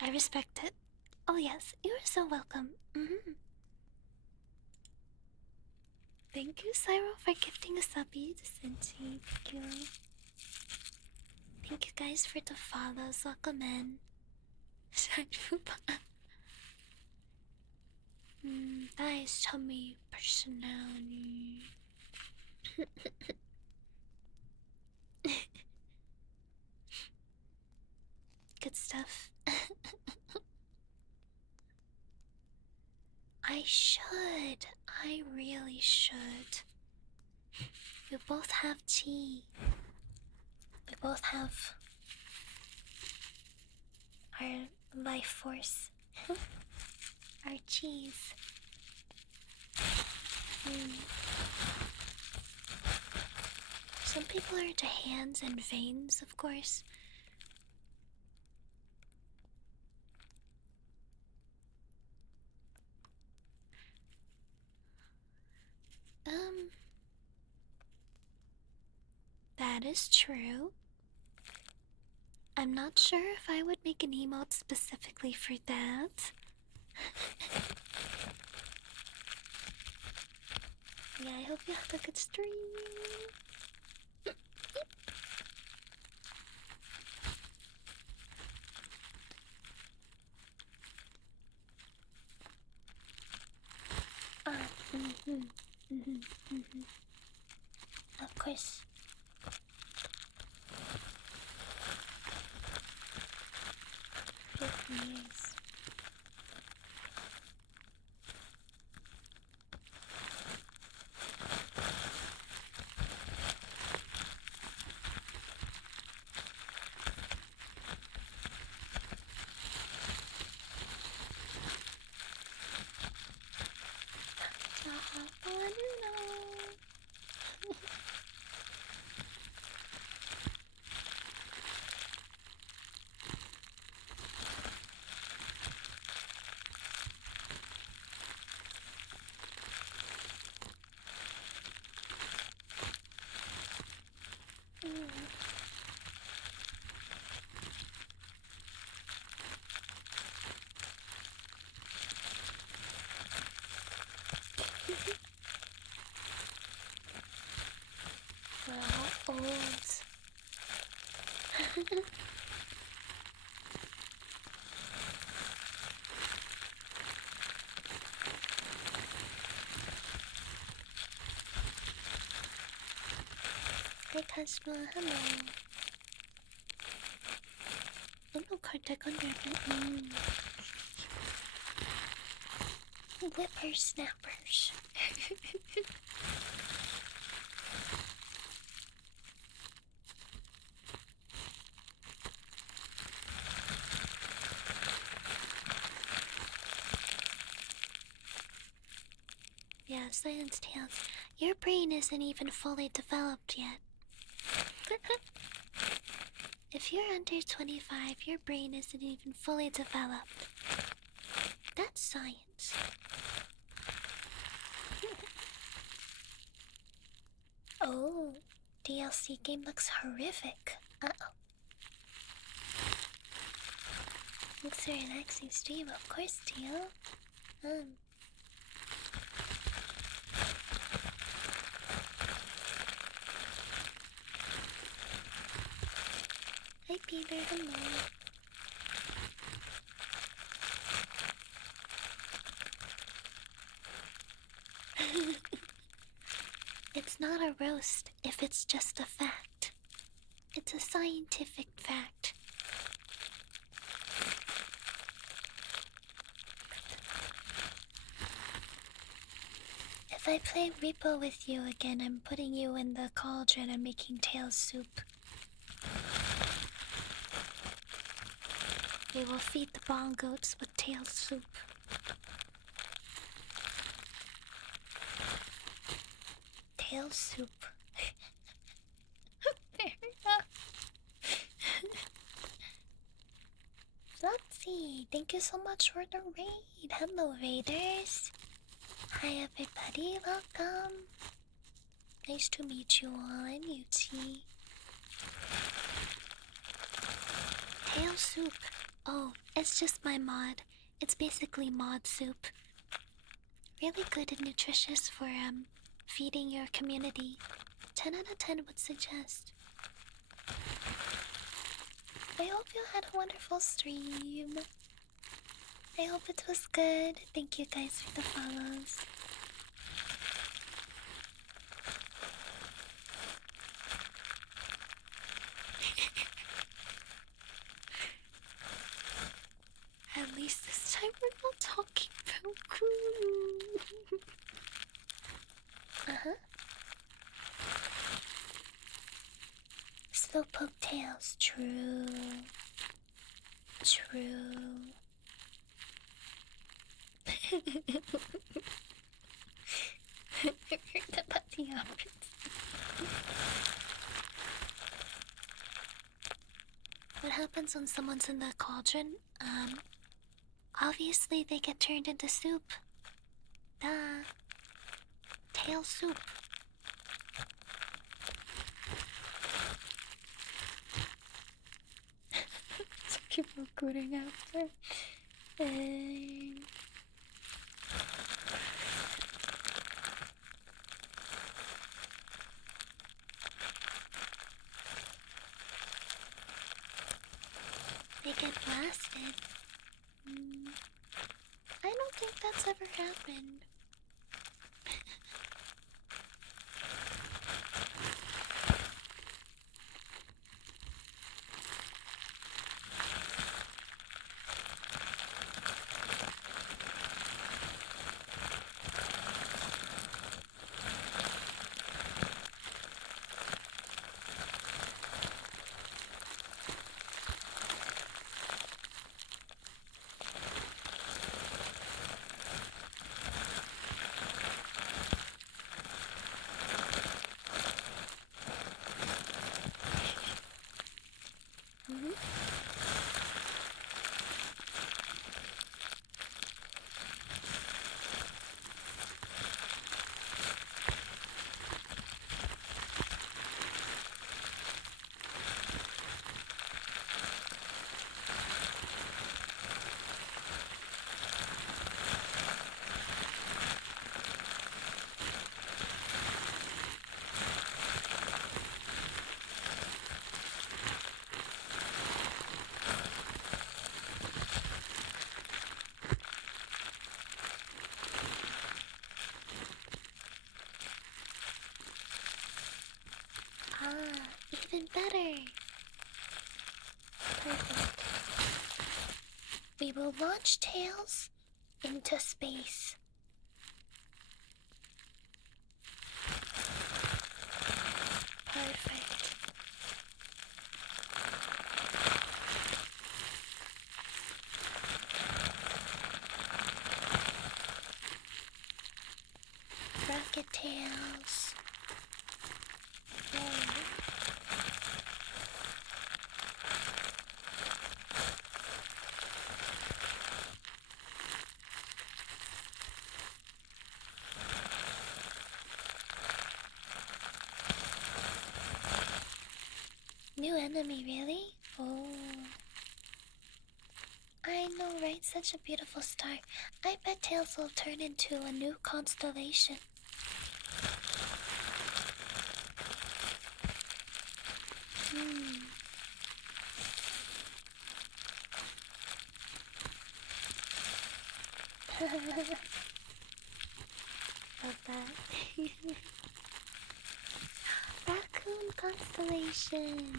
I respect it. Oh yes, you are so welcome. Thank you, Cyro, for gifting a subby to Cincy. Thank you. Thank you guys for the follows. Welcome in. Nice tummy personality. Good stuff. I should. I really should. We both have tea. We both have our life force. Our cheese. Some people are into hands and veins, of course. That is true. I'm not sure if I would make an emote specifically for that. Yeah, I hope you have a good stream. Of course. Fake news. We're all old. Hi Kashma, hello. Ano kartek on your whippersnappers. Yeah, Science Tales. Your brain isn't even fully developed yet. If you're under 25, your brain isn't even fully developed. That's science. Oh, DLC game looks horrific. Uh-oh. Thanks for a relaxing stream, of course, Teal. Hi, Peter. Hello. It's not a roast if it's just a fact. It's a scientific fact. If I play Repo with you again, I'm putting you in the cauldron and making tail soup. We will feed the bong goats with tail soup. Tail soup. Fair enough. Flopsy, thank you so much for the raid. Hello, raiders. Hi, everybody. Welcome. Nice to meet you all. I'm Yuchi. Tail soup. Oh, it's just my mod. It's basically mod soup. Really good and nutritious for feeding your community. 10 out of 10 would suggest. I hope you had a wonderful stream. I hope it was good. Thank you guys for the follows. At least this time we're not talking about cool. Slowpoke tails, true. True. About the opposite. What happens when someone's in the cauldron? Obviously they get turned into soup. Duh. Tail soup. keep recording after. They get blasted. I don't think that's ever happened. Even better. Perfect. We will launch Tails into space. Perfect. Rocket Tails. Yay. New enemy, really? Oh. I know, right? Such a beautiful star. I bet Tails will turn into a new constellation. Love that. Raccoon constellation.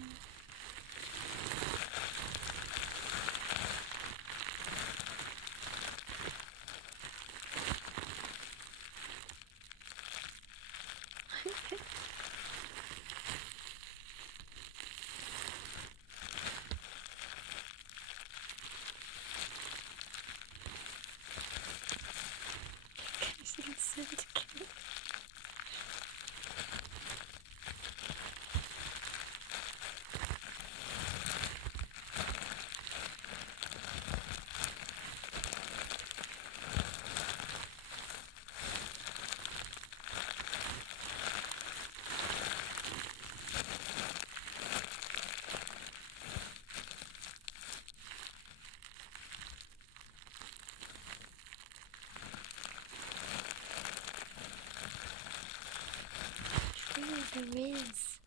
There is.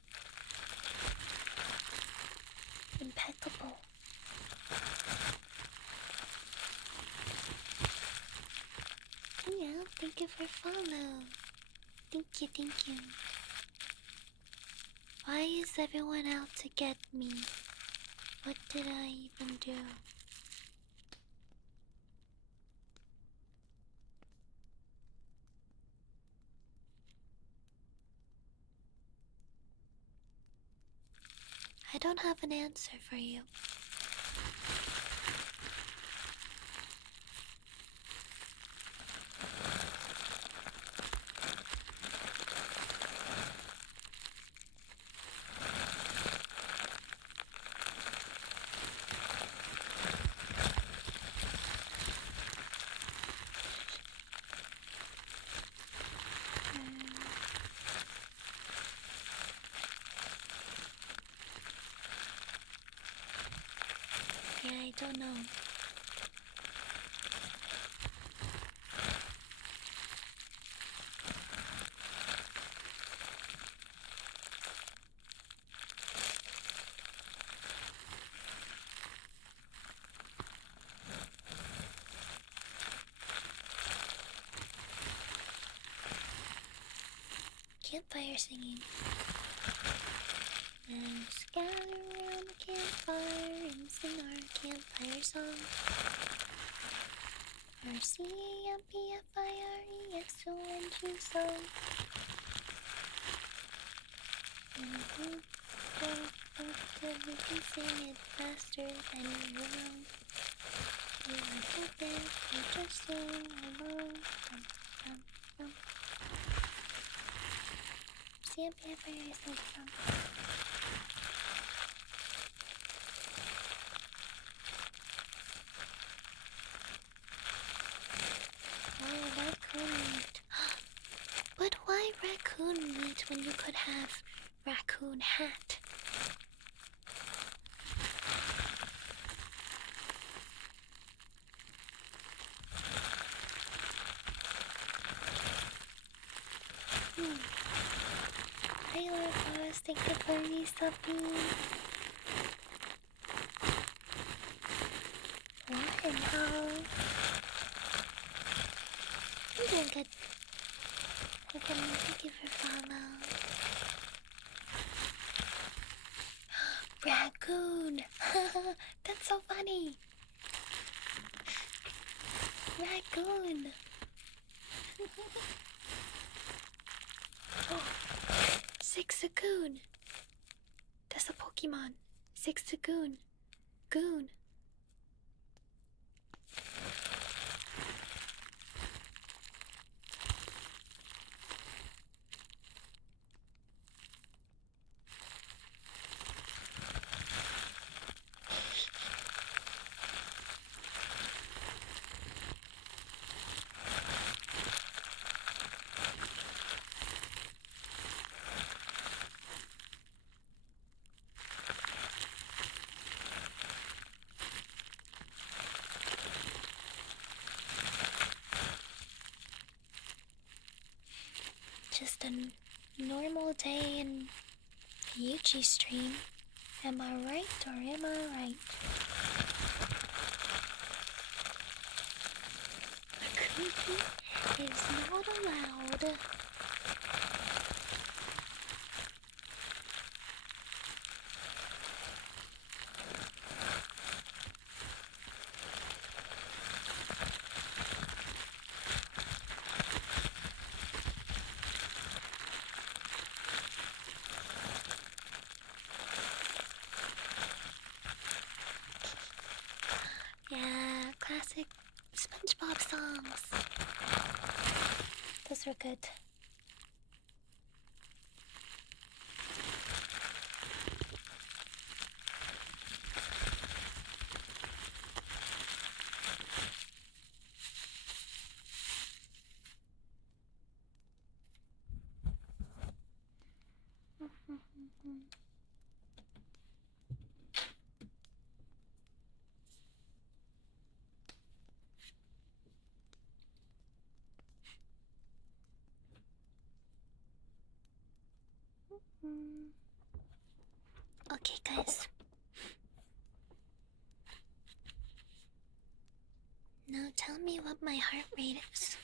Impeccable. Yeah, thank you for follow. Thank you, thank you. Why is everyone out to get me? What did I even do? I don't have an answer for you. don't know. Campfire singing. Let's gather around the campfire and sing our campfire song. RCAMPFIRESON2 song. We can sing it faster than you know. We are hoping we just sing along. RCAMPFIRESON song. Oh, raccoon meat. But why raccoon meat when you could have raccoon hat? Taylor Boss, thank you for resubbing. Wow. You're doing good. Okay, thank you for follow. Raccoon! That's so funny! Raccoon! Oh, Zigzagoon! That's a Pokemon. Zigzagoon. Goon. Just a normal day in Yuchi stream. Am I right or am I right? A cookie is not allowed. Yeah, classic SpongeBob songs. Those were good. Okay, guys. Now tell me what my heart rate is.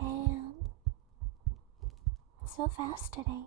Damn. So fast today.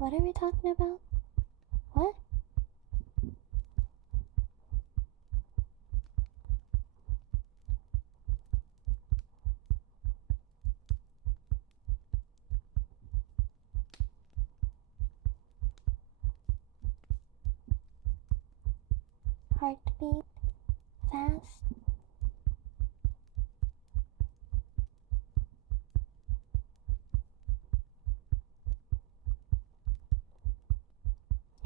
What are we talking about? What? Heartbeat fast.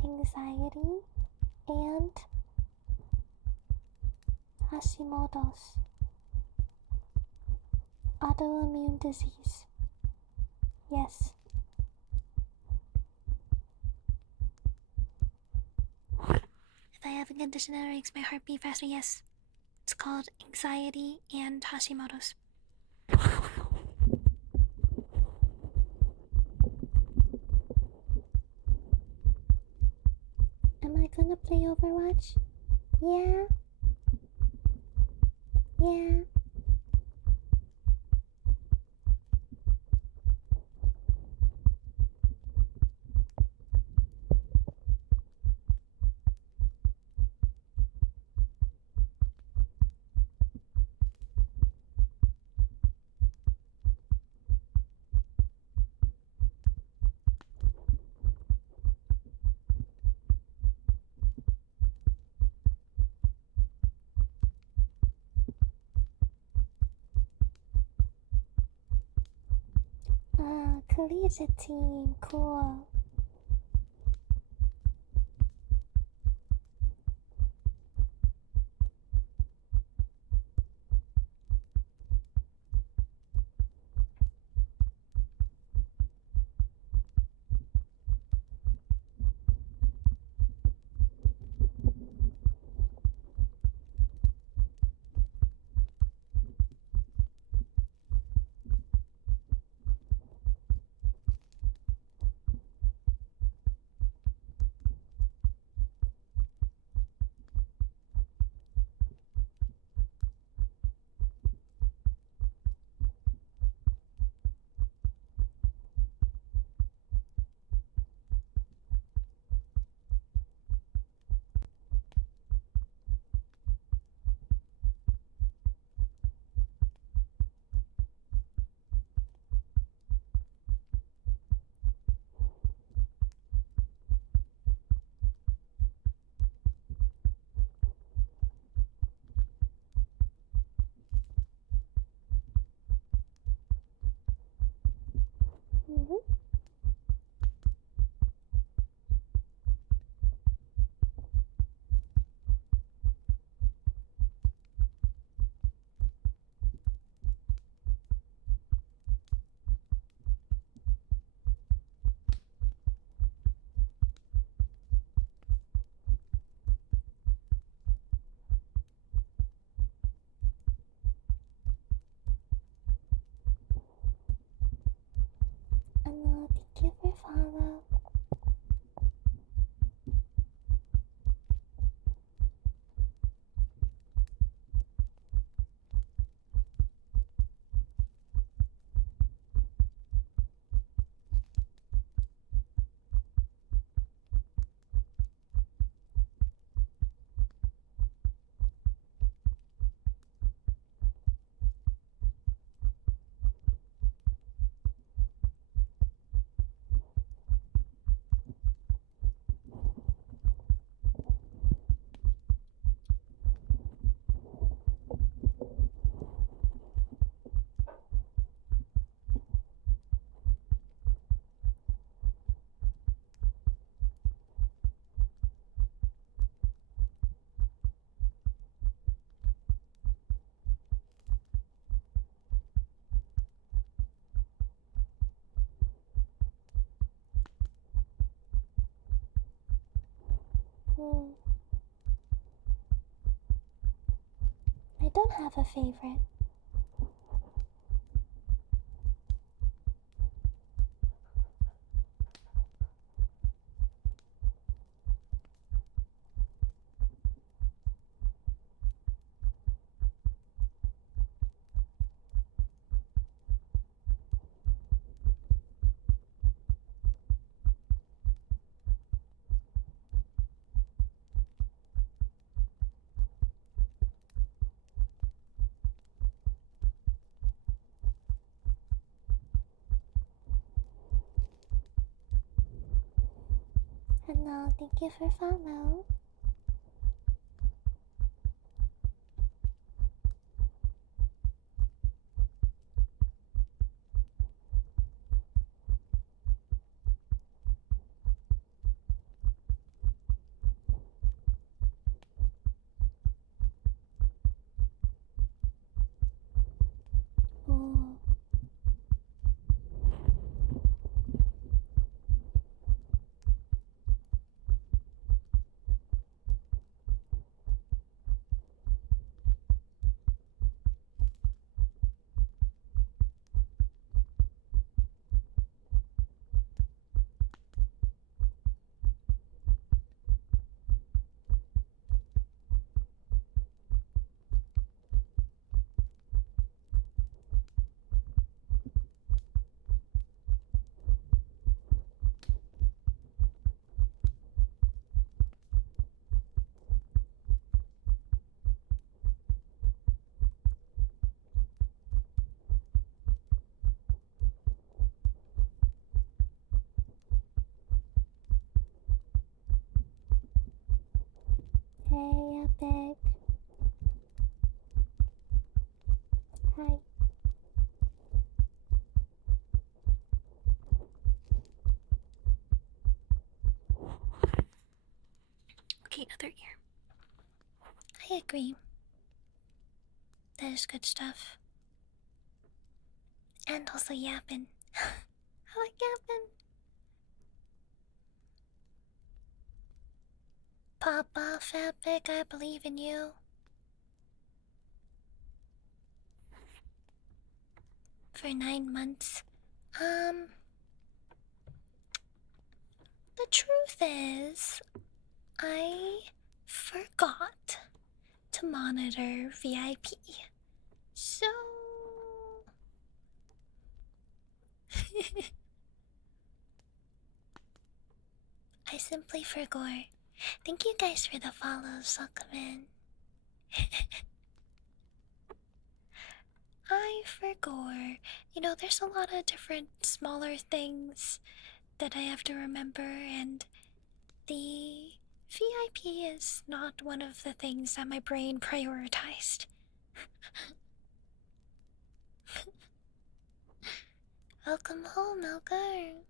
Anxiety and Hashimoto's autoimmune disease. Yes. If I have a condition that makes my heart beat faster, yes. It's called anxiety and Hashimoto's. Am I gonna play Overwatch? Yeah. Yeah. Collegiate team, cool. Mm-hmm. Thank you for follow. I don't have a favorite. Hello, thank you for follow. Oh. Hey, Epic. Hi. Okay, other ear. I agree. That is good stuff. And also yapping. I like yapping. Pop off, Epic. I believe in you. For 9 months. The truth is, I forgot to monitor VIP. So. I simply forgot. Thank you guys for the follows, welcome in. I forgot. You know, there's a lot of different smaller things that I have to remember, and the VIP is not one of the things that my brain prioritized. Welcome home, Melgar.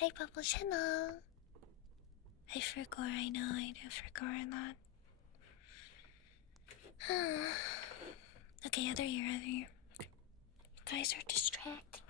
Hi, Bubble Channel. I forgot, I know, I do forgot a lot. Okay, other ear, other ear. You guys are distracting.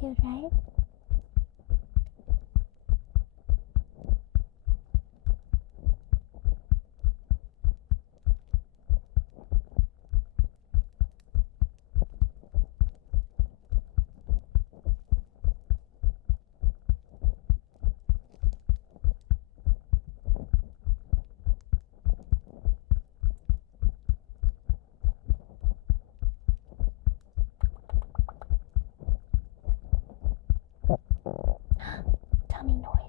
cute, right? Tummy noise.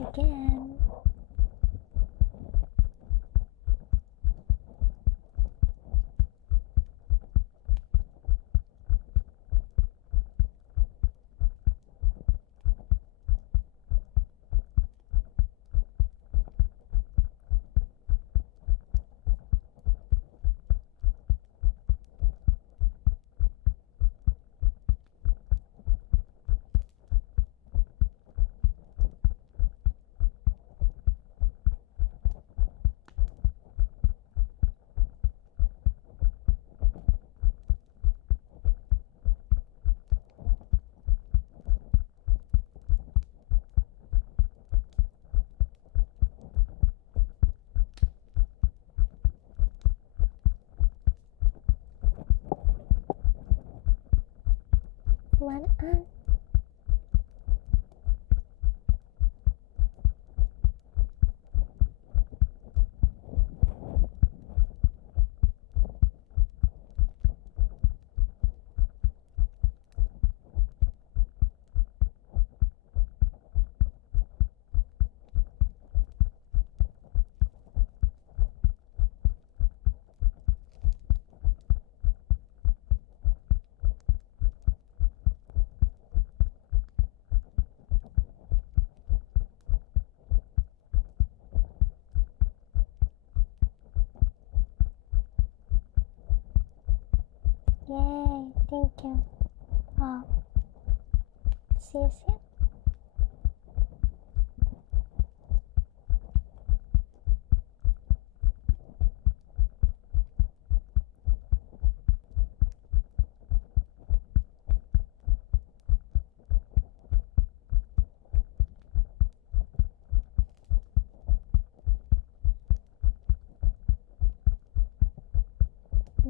Again. One on. Yay, thank you. Oh, see you soon.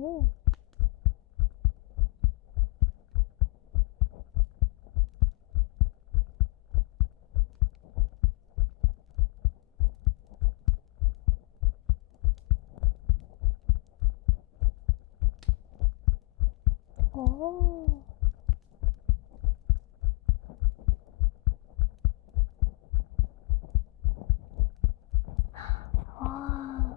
Ooh. Oh. Oh.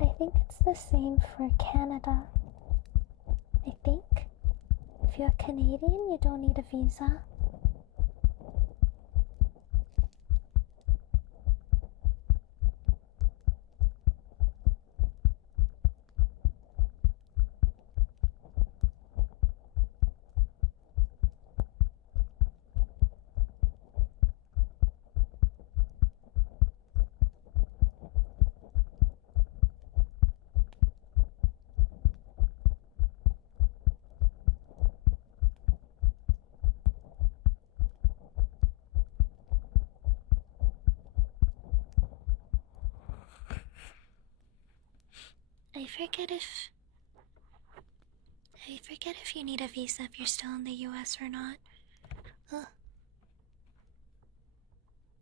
I think it's the same for Canada. I think if you're Canadian, you don't need a visa. forget if you need a visa if you're still in the US or not. Ugh.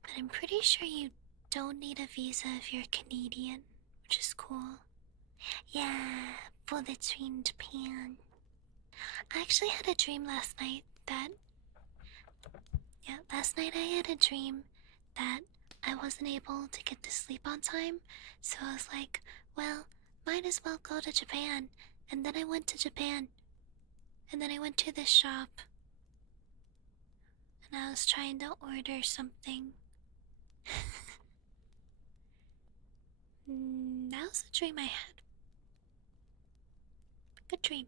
But I'm pretty sure you don't need a visa if you're Canadian, which is cool. Yeah, bullets in Japan. I actually had a dream last night that. Yeah, last night I had a dream that I wasn't able to get to sleep on time, so I was like, well, might as well go to Japan. And then I went to Japan. And then I went to this shop. And I was trying to order something. That was a dream I had. Good dream.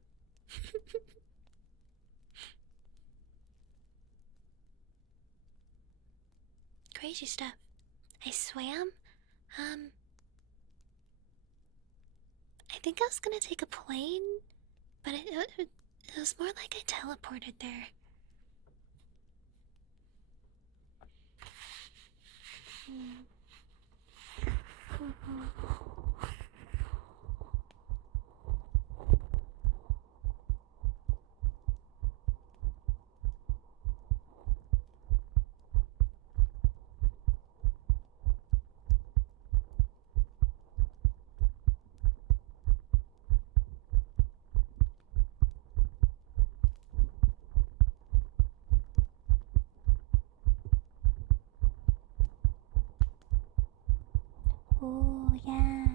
Crazy stuff. I swam. I think I was gonna take a plane, but it was more like I teleported there. Oh, yeah.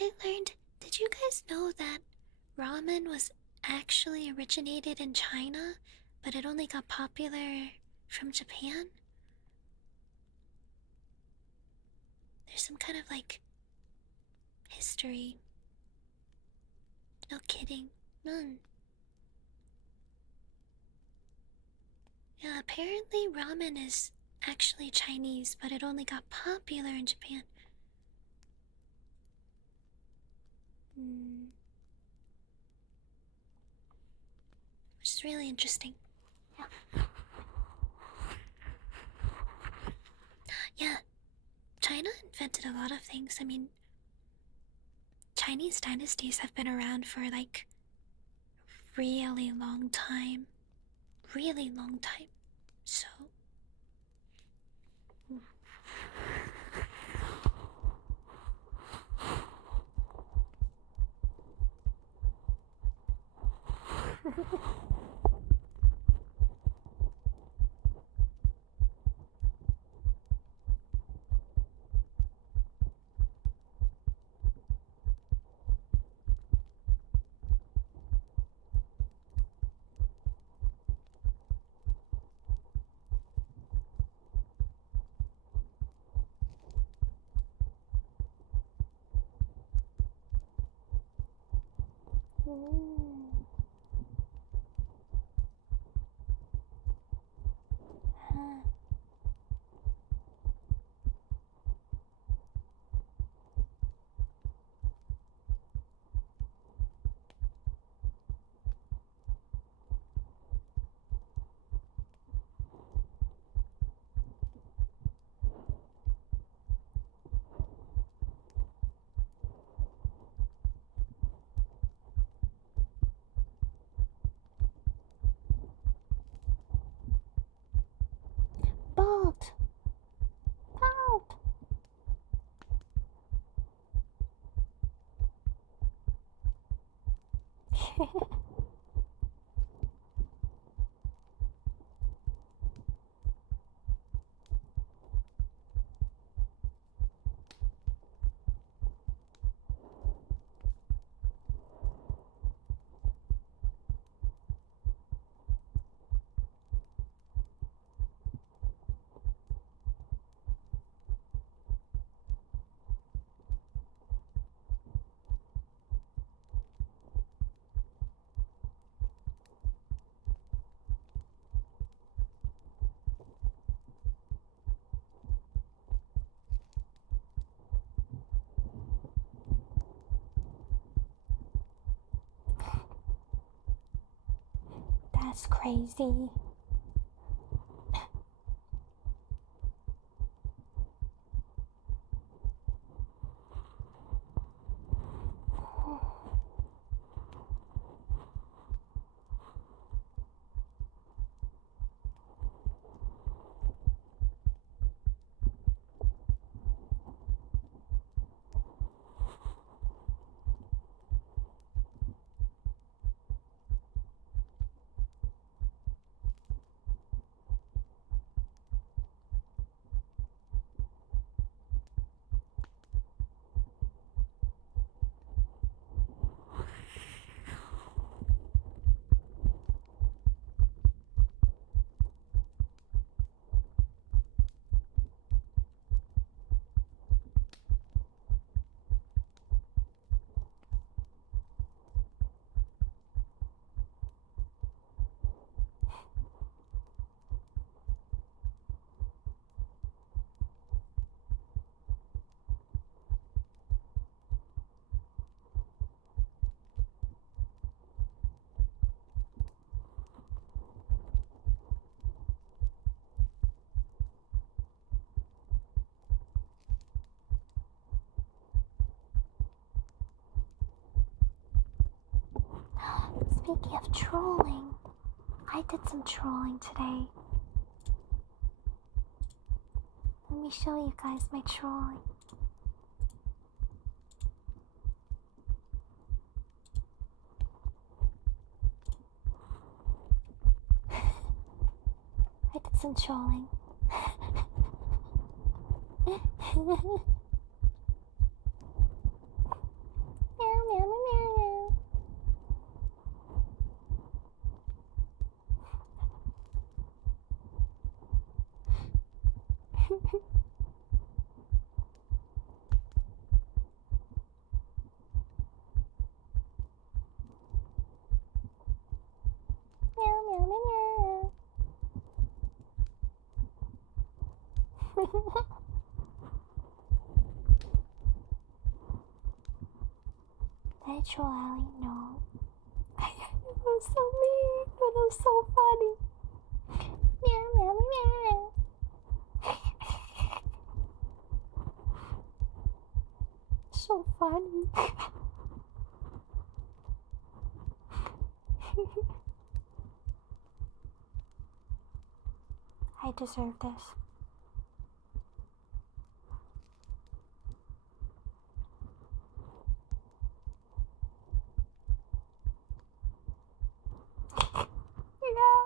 I learned. Did you guys know that ramen was actually originated in China, but it only got popular from Japan? There's some kind of like history. No kidding. None. Yeah, apparently ramen is actually Chinese, but it only got popular in Japan. Which is really interesting. Yeah. Yeah, China invented a lot of things. I mean, Chinese dynasties have been around for like really long time. Really long time. So. Bald. Bald. That's crazy. Speaking of trolling, I did some trolling today. Let me show you guys my trolling. I did some trolling. Meow, meow, meow, meow. Meow, meow, meow, meow. Did I troll Allie? No. It was so mean, but it was so funny. Meow, meow, meow. So funny. I deserve this. Yeah.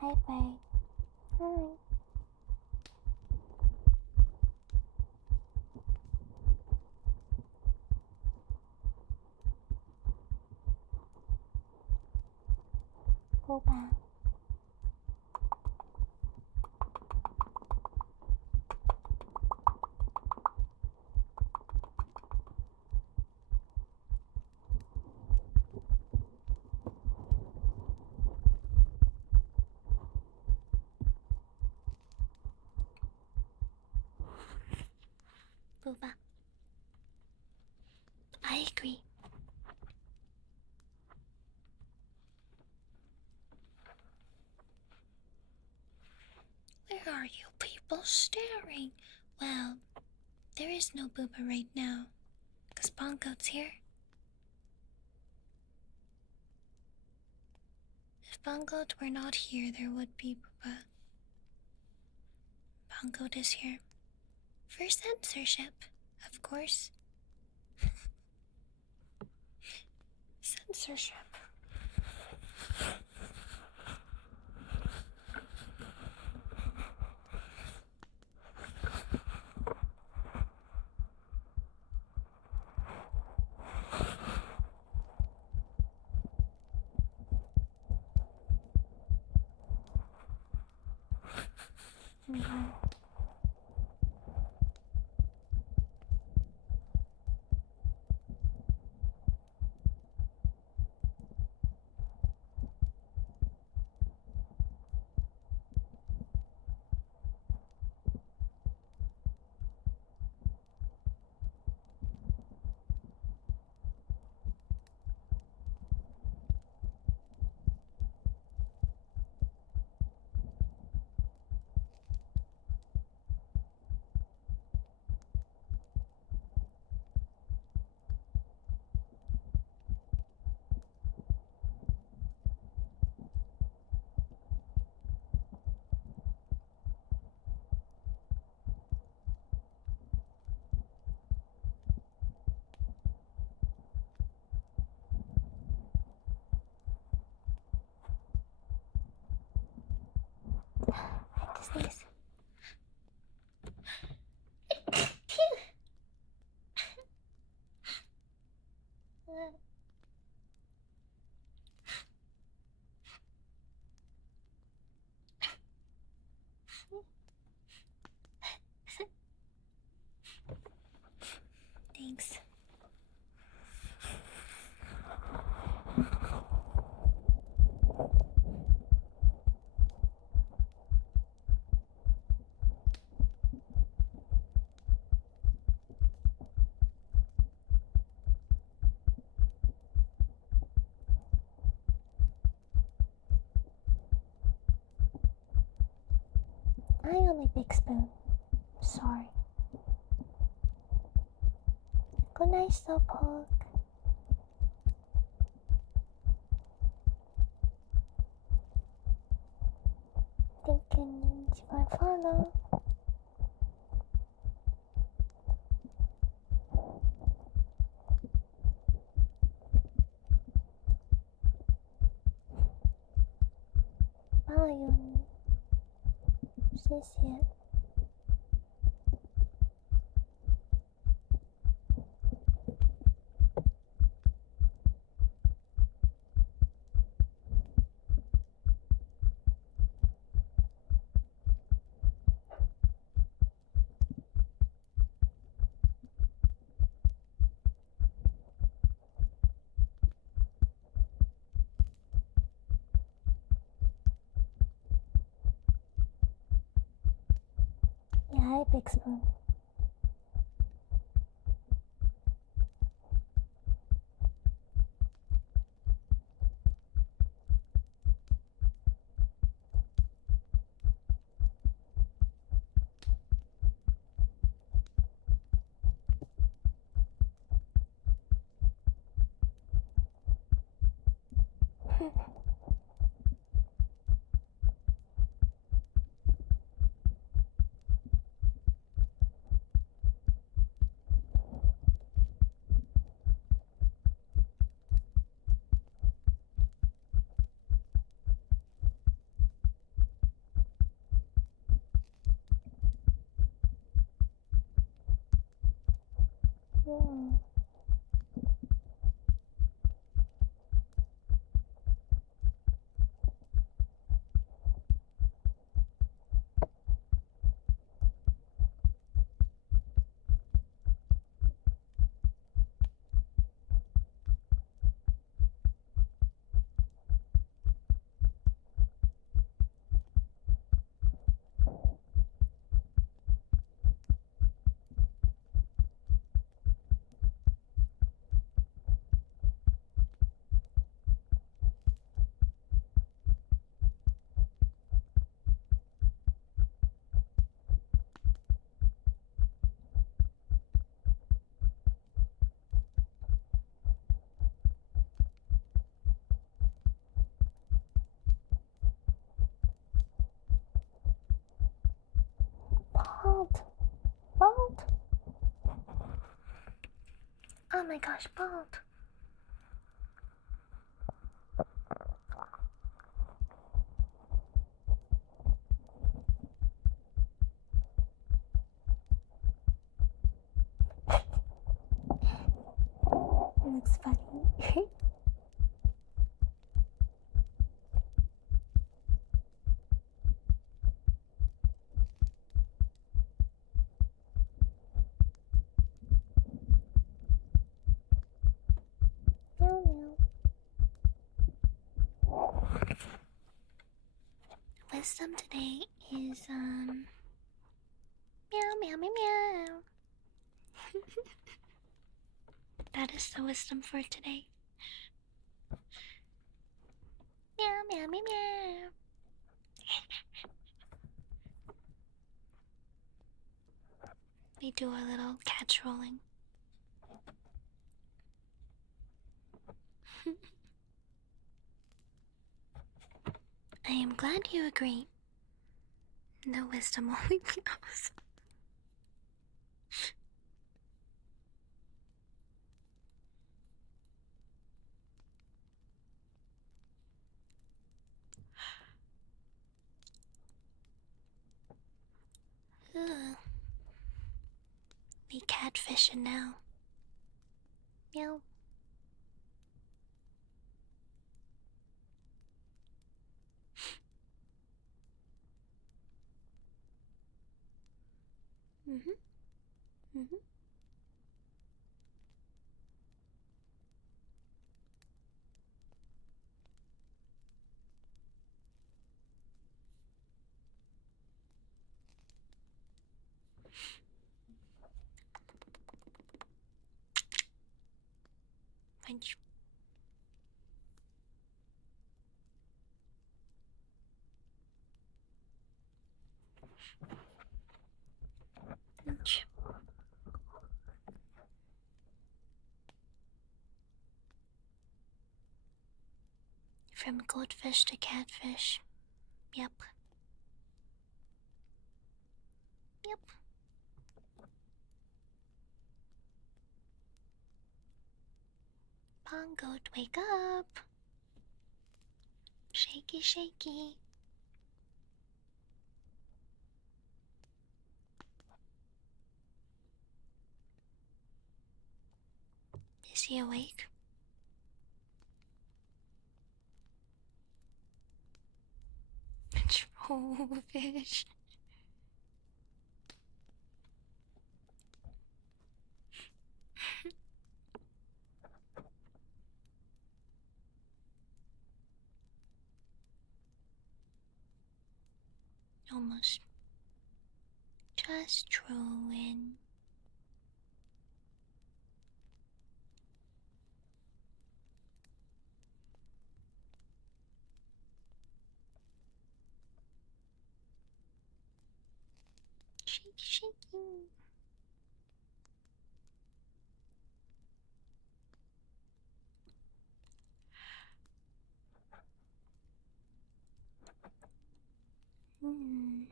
Hi, bye. Hi. Go back. Booba. I agree. Where are you people staring? Well, there is no Booba right now, 'cause Bongo's here. If Bongo were not here, there would be Booba. Bongo is here. For censorship, of course. Censorship. Sneeze. Thanks. I only big spoon. Sorry. Good night, Slowpoke. Thank you, Ninja, for follow. Bye, Yoni. 谢谢。Yeah, hi, Big Spoon. Bald. Bald. Oh my gosh, bald. looks funny. Meow meow. Wisdom today is meow meow meow meow. That is the wisdom for today. Meow meow meow meow. We do a little catch rolling. I am glad you agree. No wisdom only meows. Ugh. We catfishing now. Meow. Mm-hmm. Mm-hmm. Punch. Punch. From goldfish to catfish. Yep. Yep. Pongoat, wake up. Shaky, shaky. Is he awake? Trollfish. Almost. Just trolling. Shaky, shaky. Hmm.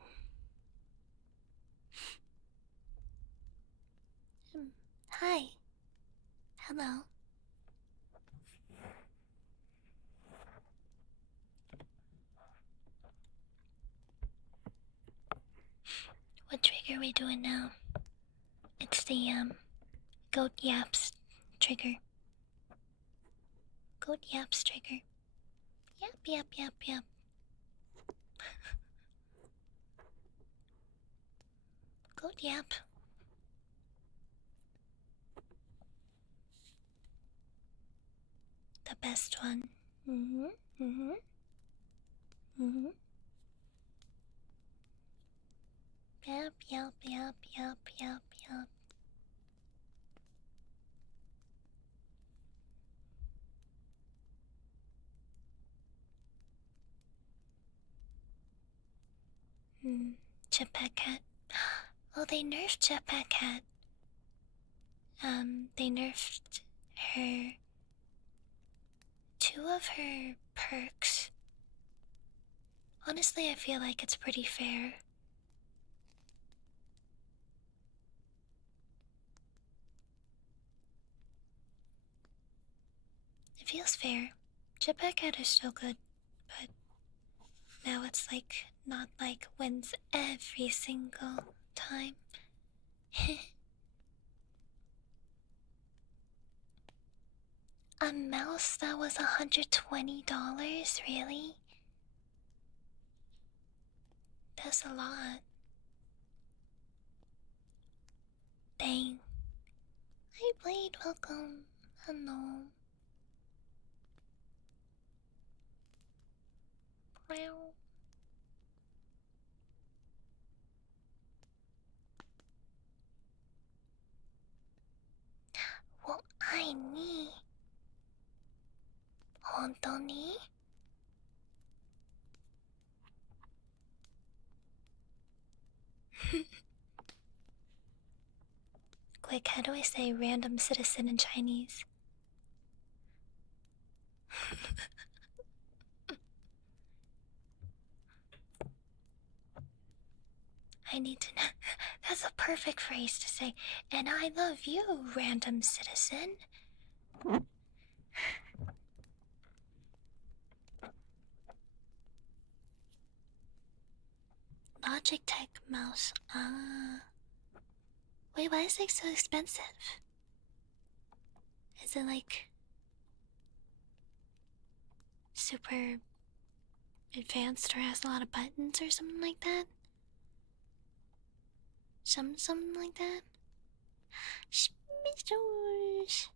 Hi. Hello. What trigger are we doing now? It's the goat yaps trigger. Goat yaps trigger. Yap yap yap yap. Goat yap. The best one. Mm-hmm. Mm-hmm. Mm-hmm. Yap yap yap yap yap yap. Jetpack cat. Oh, they nerfed Jetpack cat. They nerfed her. 2 of her perks. Honestly, I feel like it's pretty fair. It feels fair. Jetpack cat is still good, but now it's like not like wins every single time. A mouse that was $120? Really? That's a lot. Dang. Hi, Blade. Welcome. Hello. Wow. Well, I need. Hontoni? Quick, how do I say random citizen in Chinese? I need to know. That's a perfect phrase to say. And I love you, random citizen. Logitech mouse. Ah. Wait, why is it so expensive? Is it like super advanced or has a lot of buttons or something like that? Something like that? Schmizzles!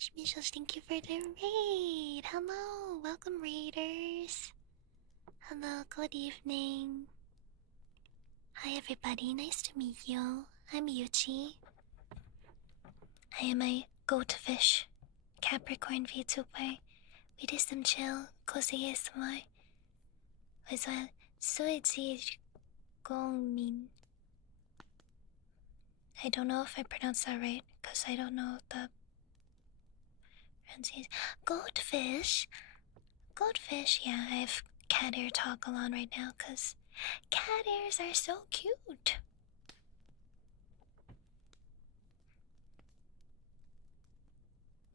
Schmizzles, thank you for the raid! Hello! Welcome, raiders! Hello, good evening. Hi, everybody. Nice to meet you. I'm Yuchi. I am a goatfish Capricorn VTuber. We do some chill, cozy ASMR. As well, Suizi Gongmin. I don't know if I pronounced that right, because I don't know the pronunciation. Goldfish? Goldfish, yeah, I have cat ear talk on right now, because cat ears are so cute.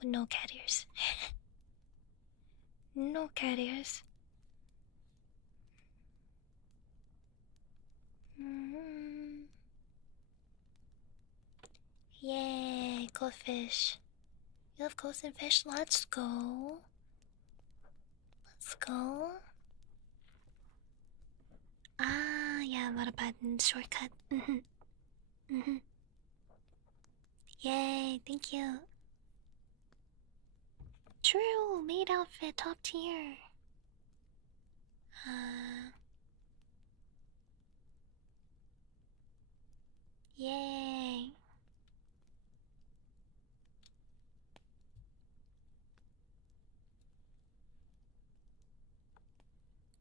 No cat ears. No cat ears. Yay, goldfish. You love ghosts and fish? Let's go. Let's go. Ah, yeah, a lot of buttons. Shortcut. Yay, thank you. True, maid outfit, top tier. Yay.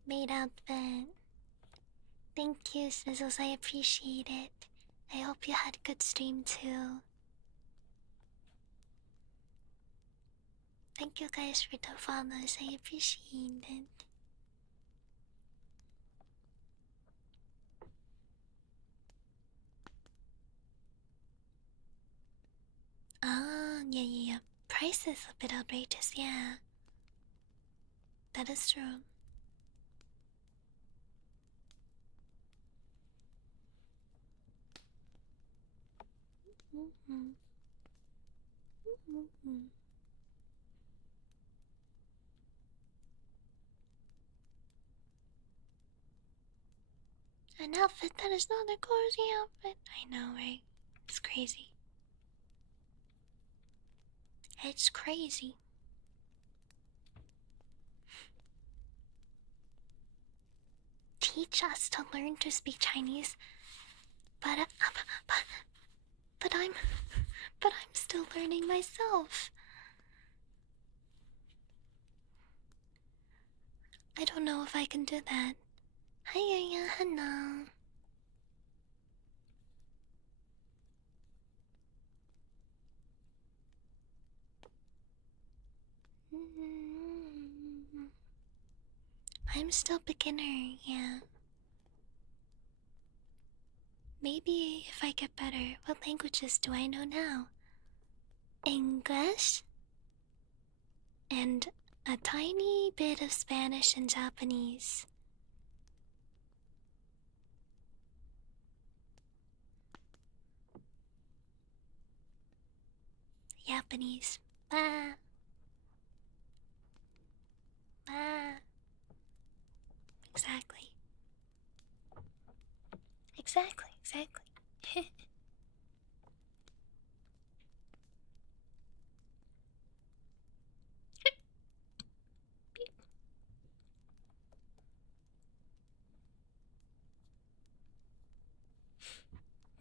Maid outfit. Thank you, Smizzles, I appreciate it. I hope you had a good stream too. Thank you guys for the follows, I appreciate it. Ah, yeah. Price is a bit outrageous, yeah. That is true. An outfit that is not a cozy outfit. I know, right? It's crazy. It's crazy. Teach us to learn to speak Chinese, but I'm still learning myself. I don't know if I can do that. Hi, hello. I'm still beginner, yeah. Maybe if I get better, what languages do I know now? English? And a tiny bit of Spanish and Japanese. Japanese. Ah. Ah, exactly. Exactly.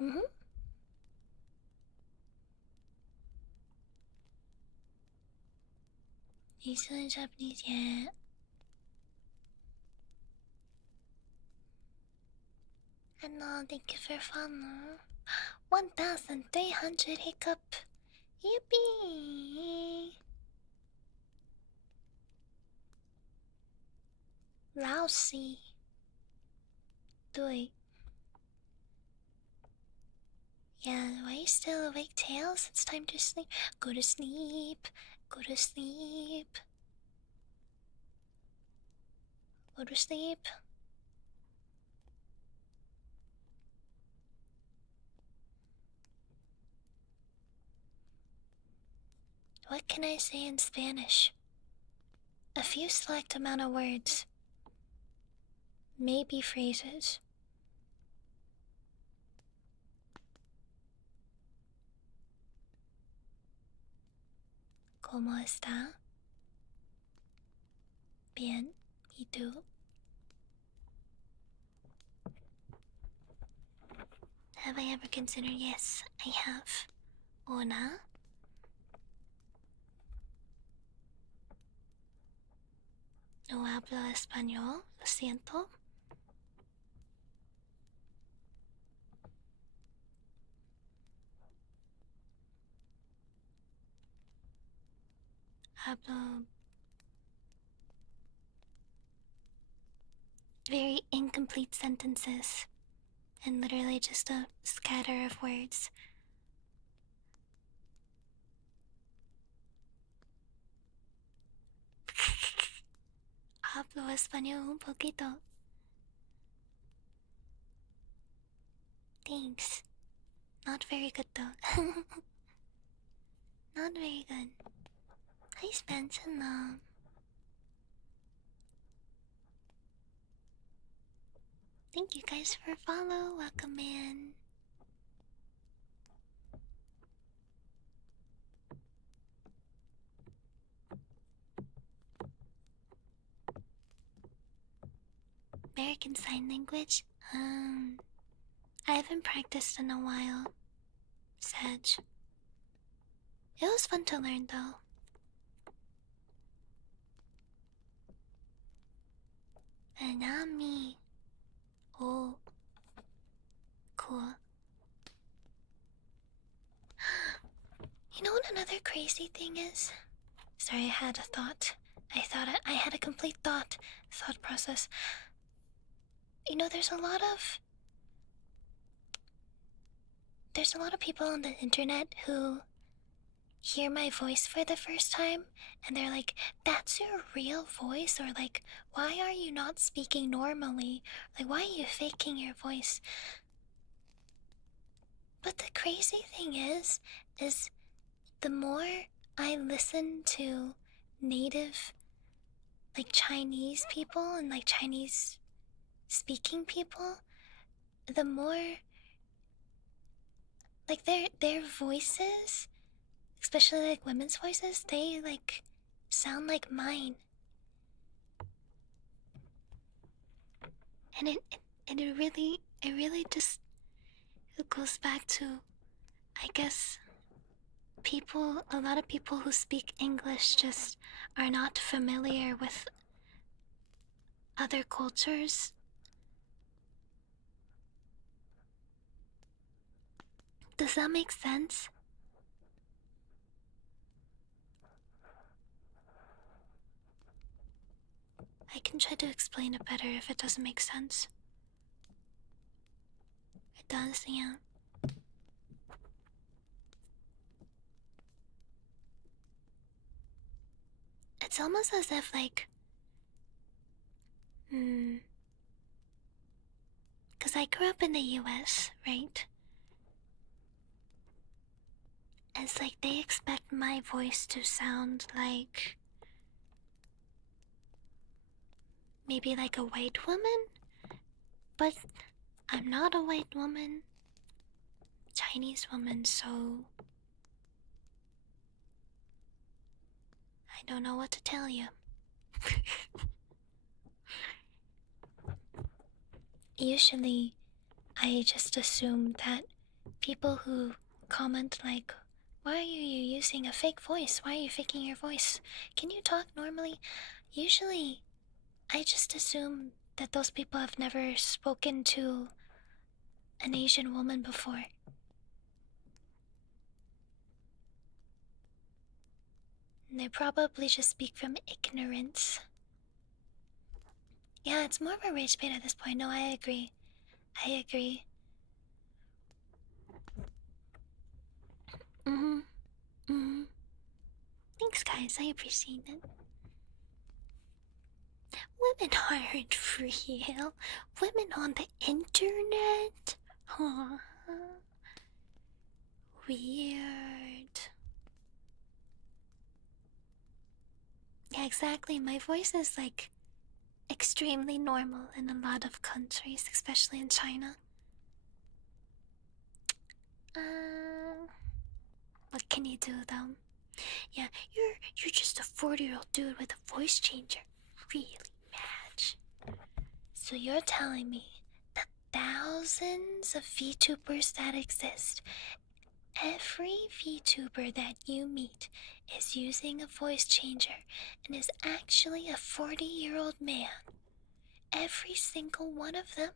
Mm-hmm. You still in Japanese yet? Hello, thank you for follow. 1,300 hiccup. Yippee! Lousy. 对. Yeah, why are you still awake, Tails? It's time to sleep. Go to sleep. Go to sleep. Go to sleep. What can I say in Spanish? A few select amount of words. Maybe phrases. ¿Cómo está? Bien. ¿Y tú? Have I ever considered? Yes, I have. Una. No hablo español, lo siento. Hablo very incomplete sentences and literally just a scatter of words. Hablo español un poquito. Thanks. Not very good though. Not very good. Hi Spencer. Thank you guys for follow. Welcome in. American Sign Language? I haven't practiced in a while. Sedge. It was fun to learn though. And not me. Oh. Cool. You know what another crazy thing is? Sorry, I had a thought. I had a complete thought process. You know, there's a lot of people on the internet who hear my voice for the first time and they're like, that's your real voice? Or like, why are you not speaking normally? Like, why are you faking your voice? But the crazy thing is the more I listen to native, like Chinese people and like Chinese speaking people, the more like their voices, especially like women's voices, they like sound like mine. And it really just it goes back to, I guess, a lot of people who speak English just are not familiar with other cultures. Does that make sense? I can try to explain it better if it doesn't make sense. It does, yeah. It's almost as if, like, because I grew up in the US, right? It's like they expect my voice to sound like maybe like a white woman, but I'm not a white woman, Chinese woman, so I don't know what to tell you. Usually, I just assume that people who comment like, why are you using a fake voice? Why are you faking your voice? Can you talk normally? Usually, I just assume that those people have never spoken to an Asian woman before. And they probably just speak from ignorance. Yeah, it's more of a rage bait at this point. No, I agree. I agree. Mm-hmm. Mm-hmm. Thanks, guys. I appreciate it. Women aren't real. Women on the internet? Huh. Weird. Yeah, exactly. My voice is like extremely normal in a lot of countries, especially in China. What can you do though? Yeah, you're just a 40-year-old dude with a voice changer. Really, Madge? So you're telling me that thousands of VTubers that exist, every VTuber that you meet is using a voice changer and is actually a 40-year-old man? Every single one of them?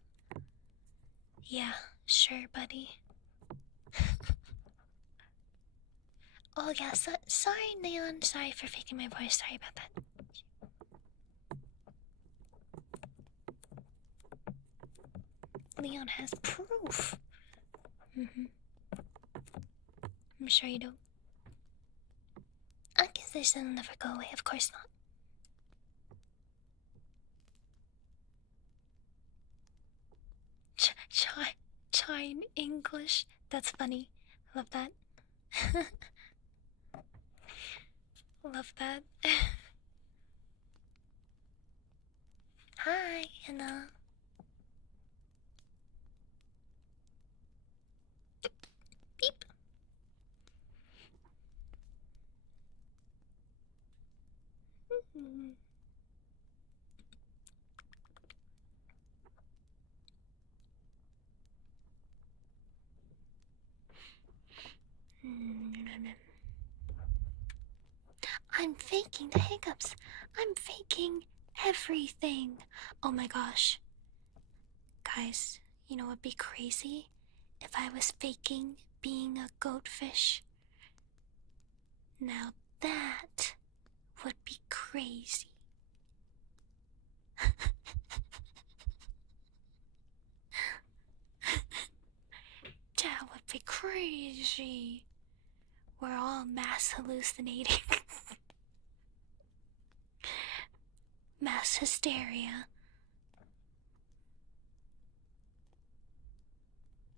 Yeah, sure, buddy. Oh yeah, sorry Leon, sorry for faking my voice, sorry about that. Leon has proof. I'm sure you do. Accusation will never go away, of course not. Chine English. That's funny. Love that. Love that. Hi, hello. Beep. I'm faking the hiccups. I'm faking everything. Oh my gosh. Guys, you know what'd be crazy? If I was faking being a goatfish. Now that would be crazy. That would be crazy. We're all mass hallucinating. Mass hysteria.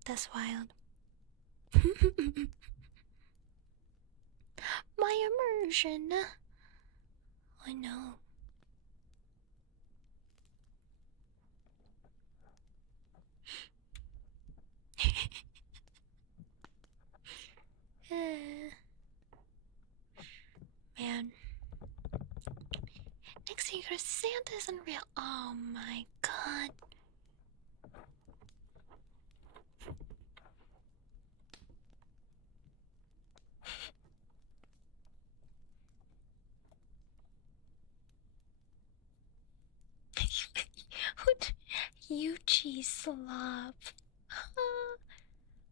That's wild. My immersion. I know. Man. Next thing you Santa isn't real. Oh my god. Yuchi slop.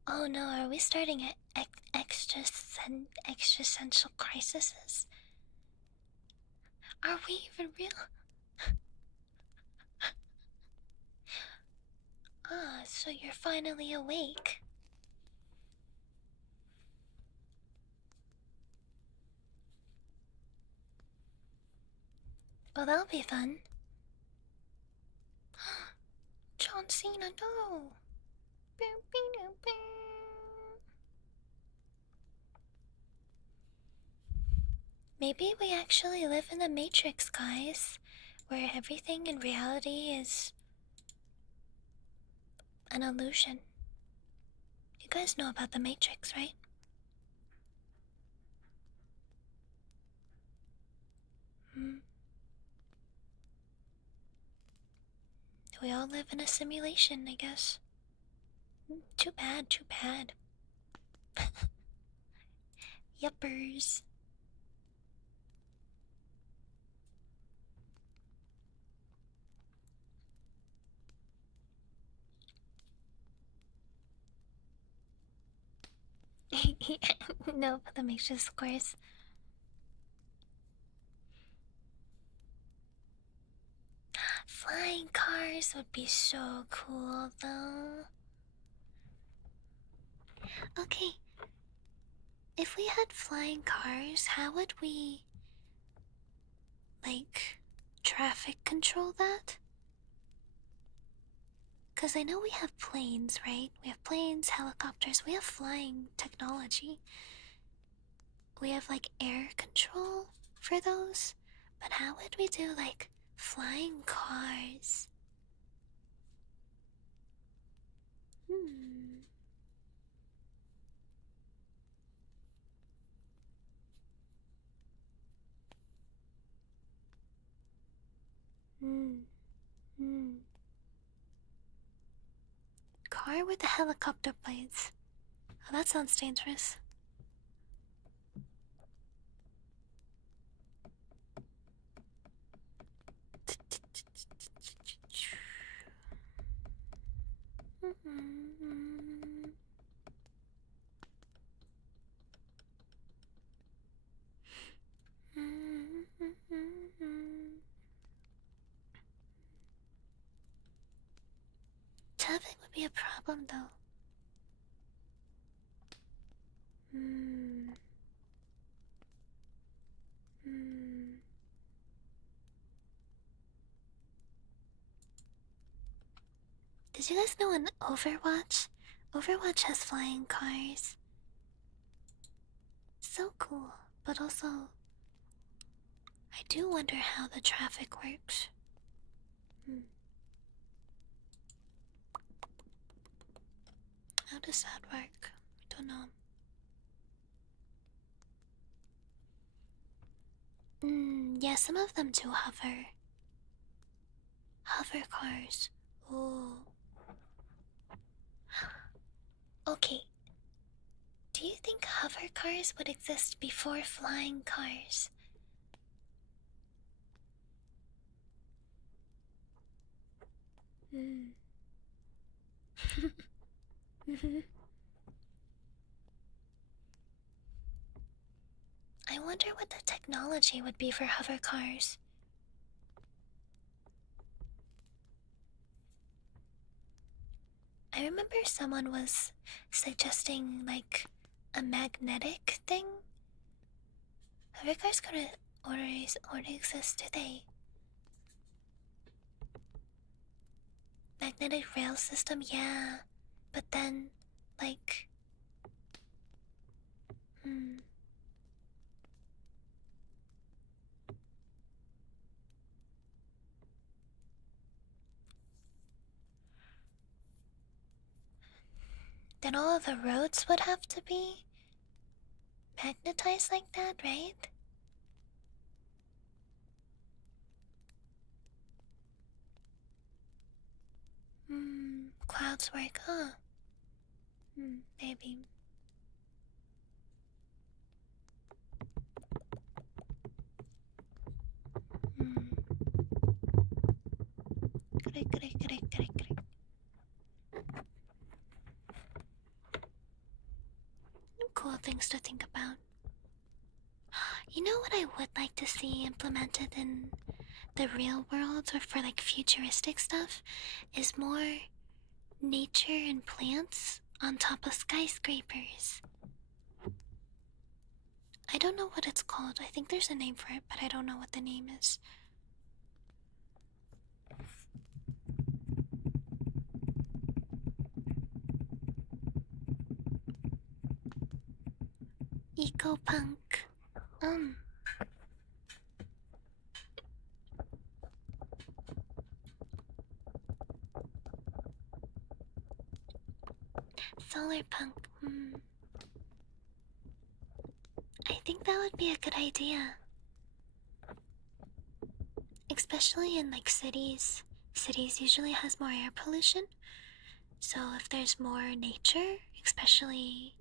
Oh no, are we starting at existential crises? Are we even real? Ah, so you're finally awake. Well, that'll be fun. John Cena, no! Maybe we actually live in the Matrix, guys. where everything in reality is an illusion. You guys know about the Matrix, right? Hmm. We all live in a simulation, I guess. Too bad, too bad. Yuppers. No, but that makes just, of course. Flying cars would be so cool, though. Okay, if we had flying cars, how would we, like, traffic control that? Because I know we have planes, right? We have planes, helicopters, we have flying technology. We have, like, air control for those. But how would we do, like, flying cars? Hmm. Hmm. Hmm. Car with the helicopter blades. Oh, that sounds dangerous. Traffic would be a problem, though. Hmm. Hmm. Did you guys know in Overwatch? Overwatch has flying cars. So cool, but also, I do wonder how the traffic works. Hmm. How does that work? I don't know. Yeah, some of them do hover. Hover cars. Ooh. Okay. Do you think hover cars would exist before flying cars? Hmm. I wonder what the technology would be for hover cars. I remember someone was suggesting like a magnetic thing. Hover cars could already exist today. Magnetic rail system, yeah. But then, like, hmm. Then all of the roads would have to be magnetized like that, right? Clouds work, huh? Maybe. Correct, correct, correct, correct, correct. Cool things to think about. You know what I would like to see implemented in the real world or for like futuristic stuff is more nature and plants on top of skyscrapers. I don't know what it's called. I think there's a name for it, but I don't know what the name is. Eco punk. solar punk. I think that would be a good idea. Especially in like cities. Cities usually has more air pollution. So if there's more nature, especially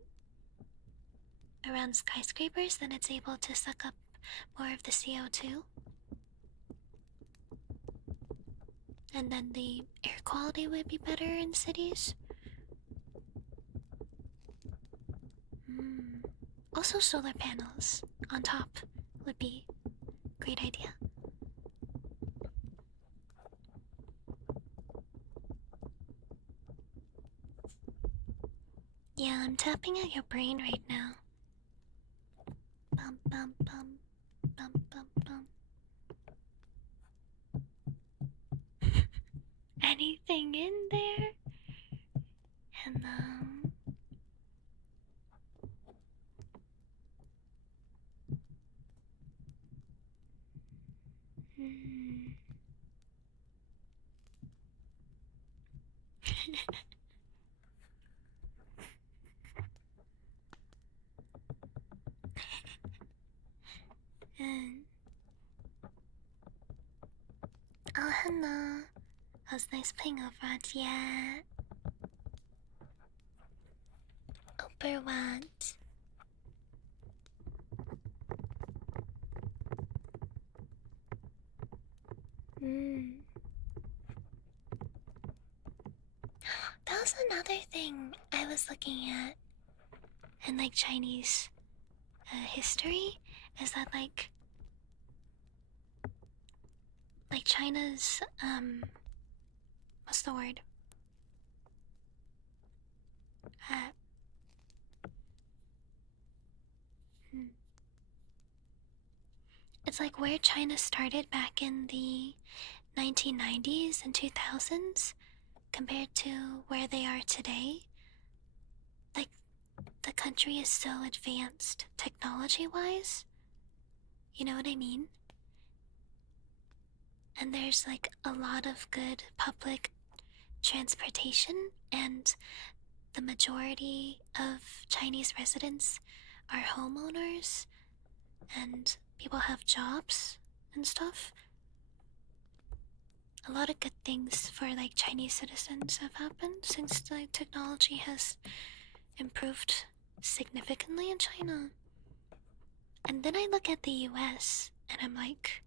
around skyscrapers, then it's able to suck up more of the CO2. And then the air quality would be better in cities. Also, solar panels on top would be a great idea. Yeah, I'm tapping at your brain right now. Bum bum bum bum bum bum. Anything in there? Hello? Oh, hello. I was nice playing Overwatch, yeah. Overwatch. That was another thing I was looking at in like Chinese history, is that like China's what's the word? Uh, It's like where China started back in the 1990s and 2000s compared to where they are today. Like, the country is so advanced technology-wise. You know what I mean? And there's like a lot of good public transportation, and the majority of Chinese residents are homeowners, and people have jobs and stuff. A lot of good things for like Chinese citizens have happened since like technology has improved significantly in China. And then I look at the US and I'm like,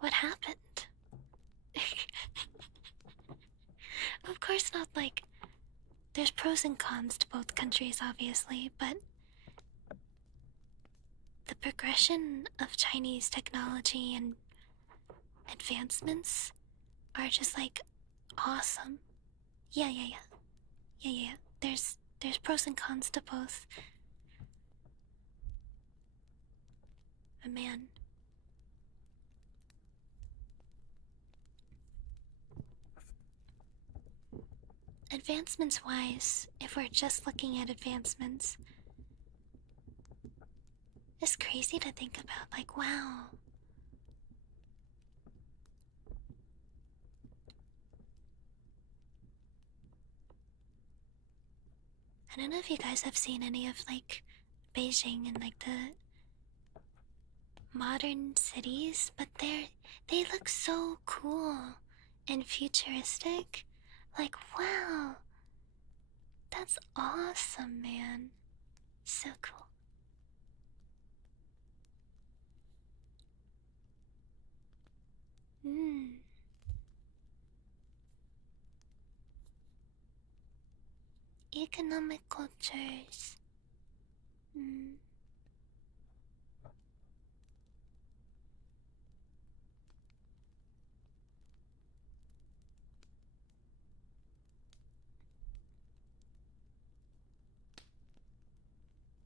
what happened? Of course not, like, there's pros and cons to both countries obviously, but the progression of Chinese technology and advancements are just like awesome. Yeah. There's pros and cons to both. Oh, man. Advancements wise, if we're just looking at advancements, it's crazy to think about. Like, wow. I don't know if you guys have seen any of like Beijing and like the modern cities, but they look so cool and futuristic. Like, wow, that's awesome, man. So cool. Economic cultures.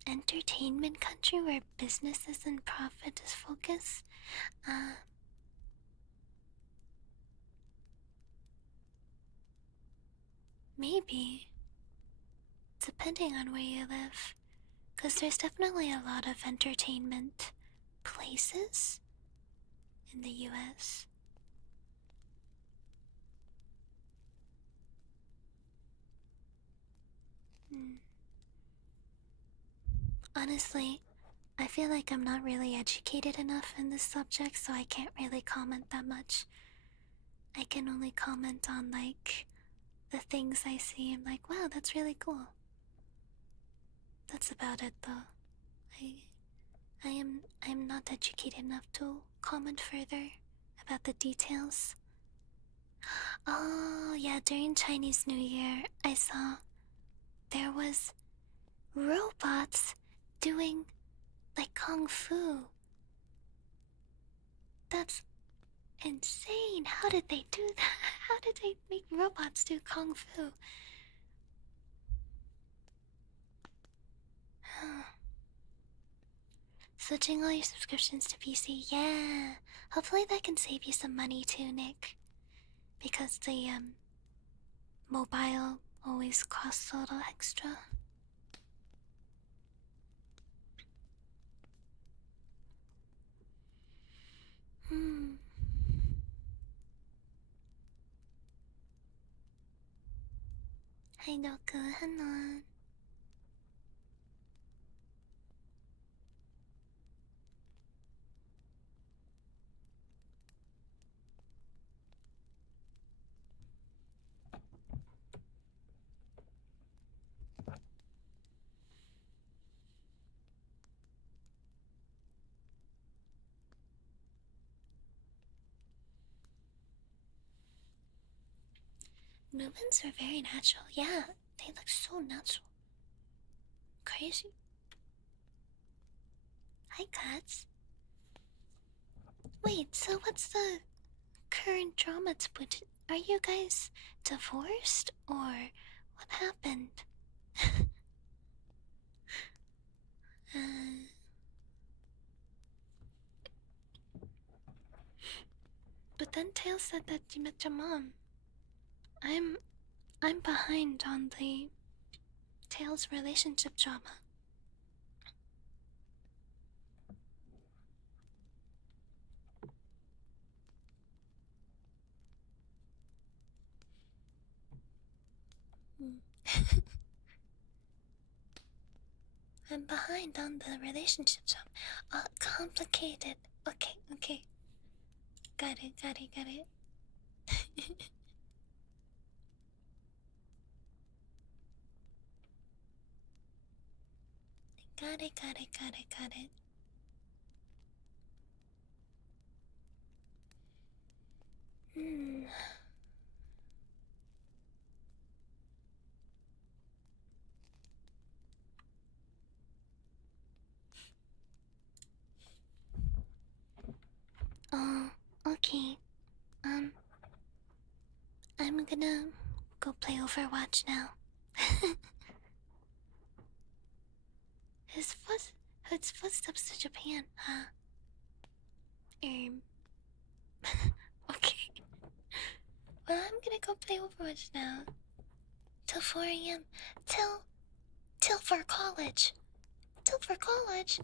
Entertainment country where businesses and profit is focused. Maybe. Depending on where you live. Because there's definitely a lot of entertainment places in the US. Hmm. Honestly, I feel like I'm not really educated enough in this subject, so I can't really comment that much. I can only comment on like the things I see. I'm like, wow, that's really cool. That's about it, though. I I'm not educated enough to comment further about the details. Oh yeah, during Chinese New Year, I saw there was robots doing like kung fu. That's insane. How did they do that? How did they make robots do kung fu? Switching all your subscriptions to PC, yeah. Hopefully that can save you some money too, Nick. Because the mobile always costs a little extra. Hmm. Hi Doku, Hanon. Movements are very natural. Yeah, they look so natural. Crazy. Hi cats. Wait, so what's the current drama to put? Are you guys divorced or what happened? uh, but then Tail said that you met your mom. I'm I'm behind on the Tails relationship drama. Hmm. I'm behind on the relationship drama. Complicated. Okay, okay. Got it, got it, got it. Got it, got it, got it, got it. Hmm. Oh, okay. Um, I'm gonna go play Overwatch now. his foot, his footsteps to Japan, huh? Um. Okay. Well, I'm gonna go play Overwatch now. Till 4 a.m. Till for college. Till for college.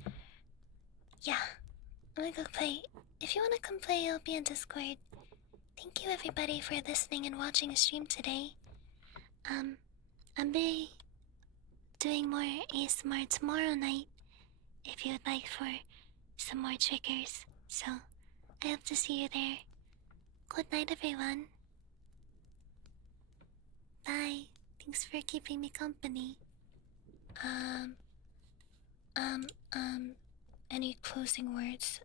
Yeah, I'm gonna go play. If you wanna come play, I'll be in Discord. Thank you everybody for listening and watching the stream today. I'll be doing more ASMR tomorrow night if you would like for some more triggers. So, I hope to see you there. Good night, everyone. Bye. Thanks for keeping me company. Um, um, um, any closing words?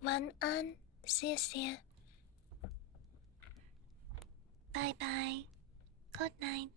One on. See ya. Bye bye. Good night.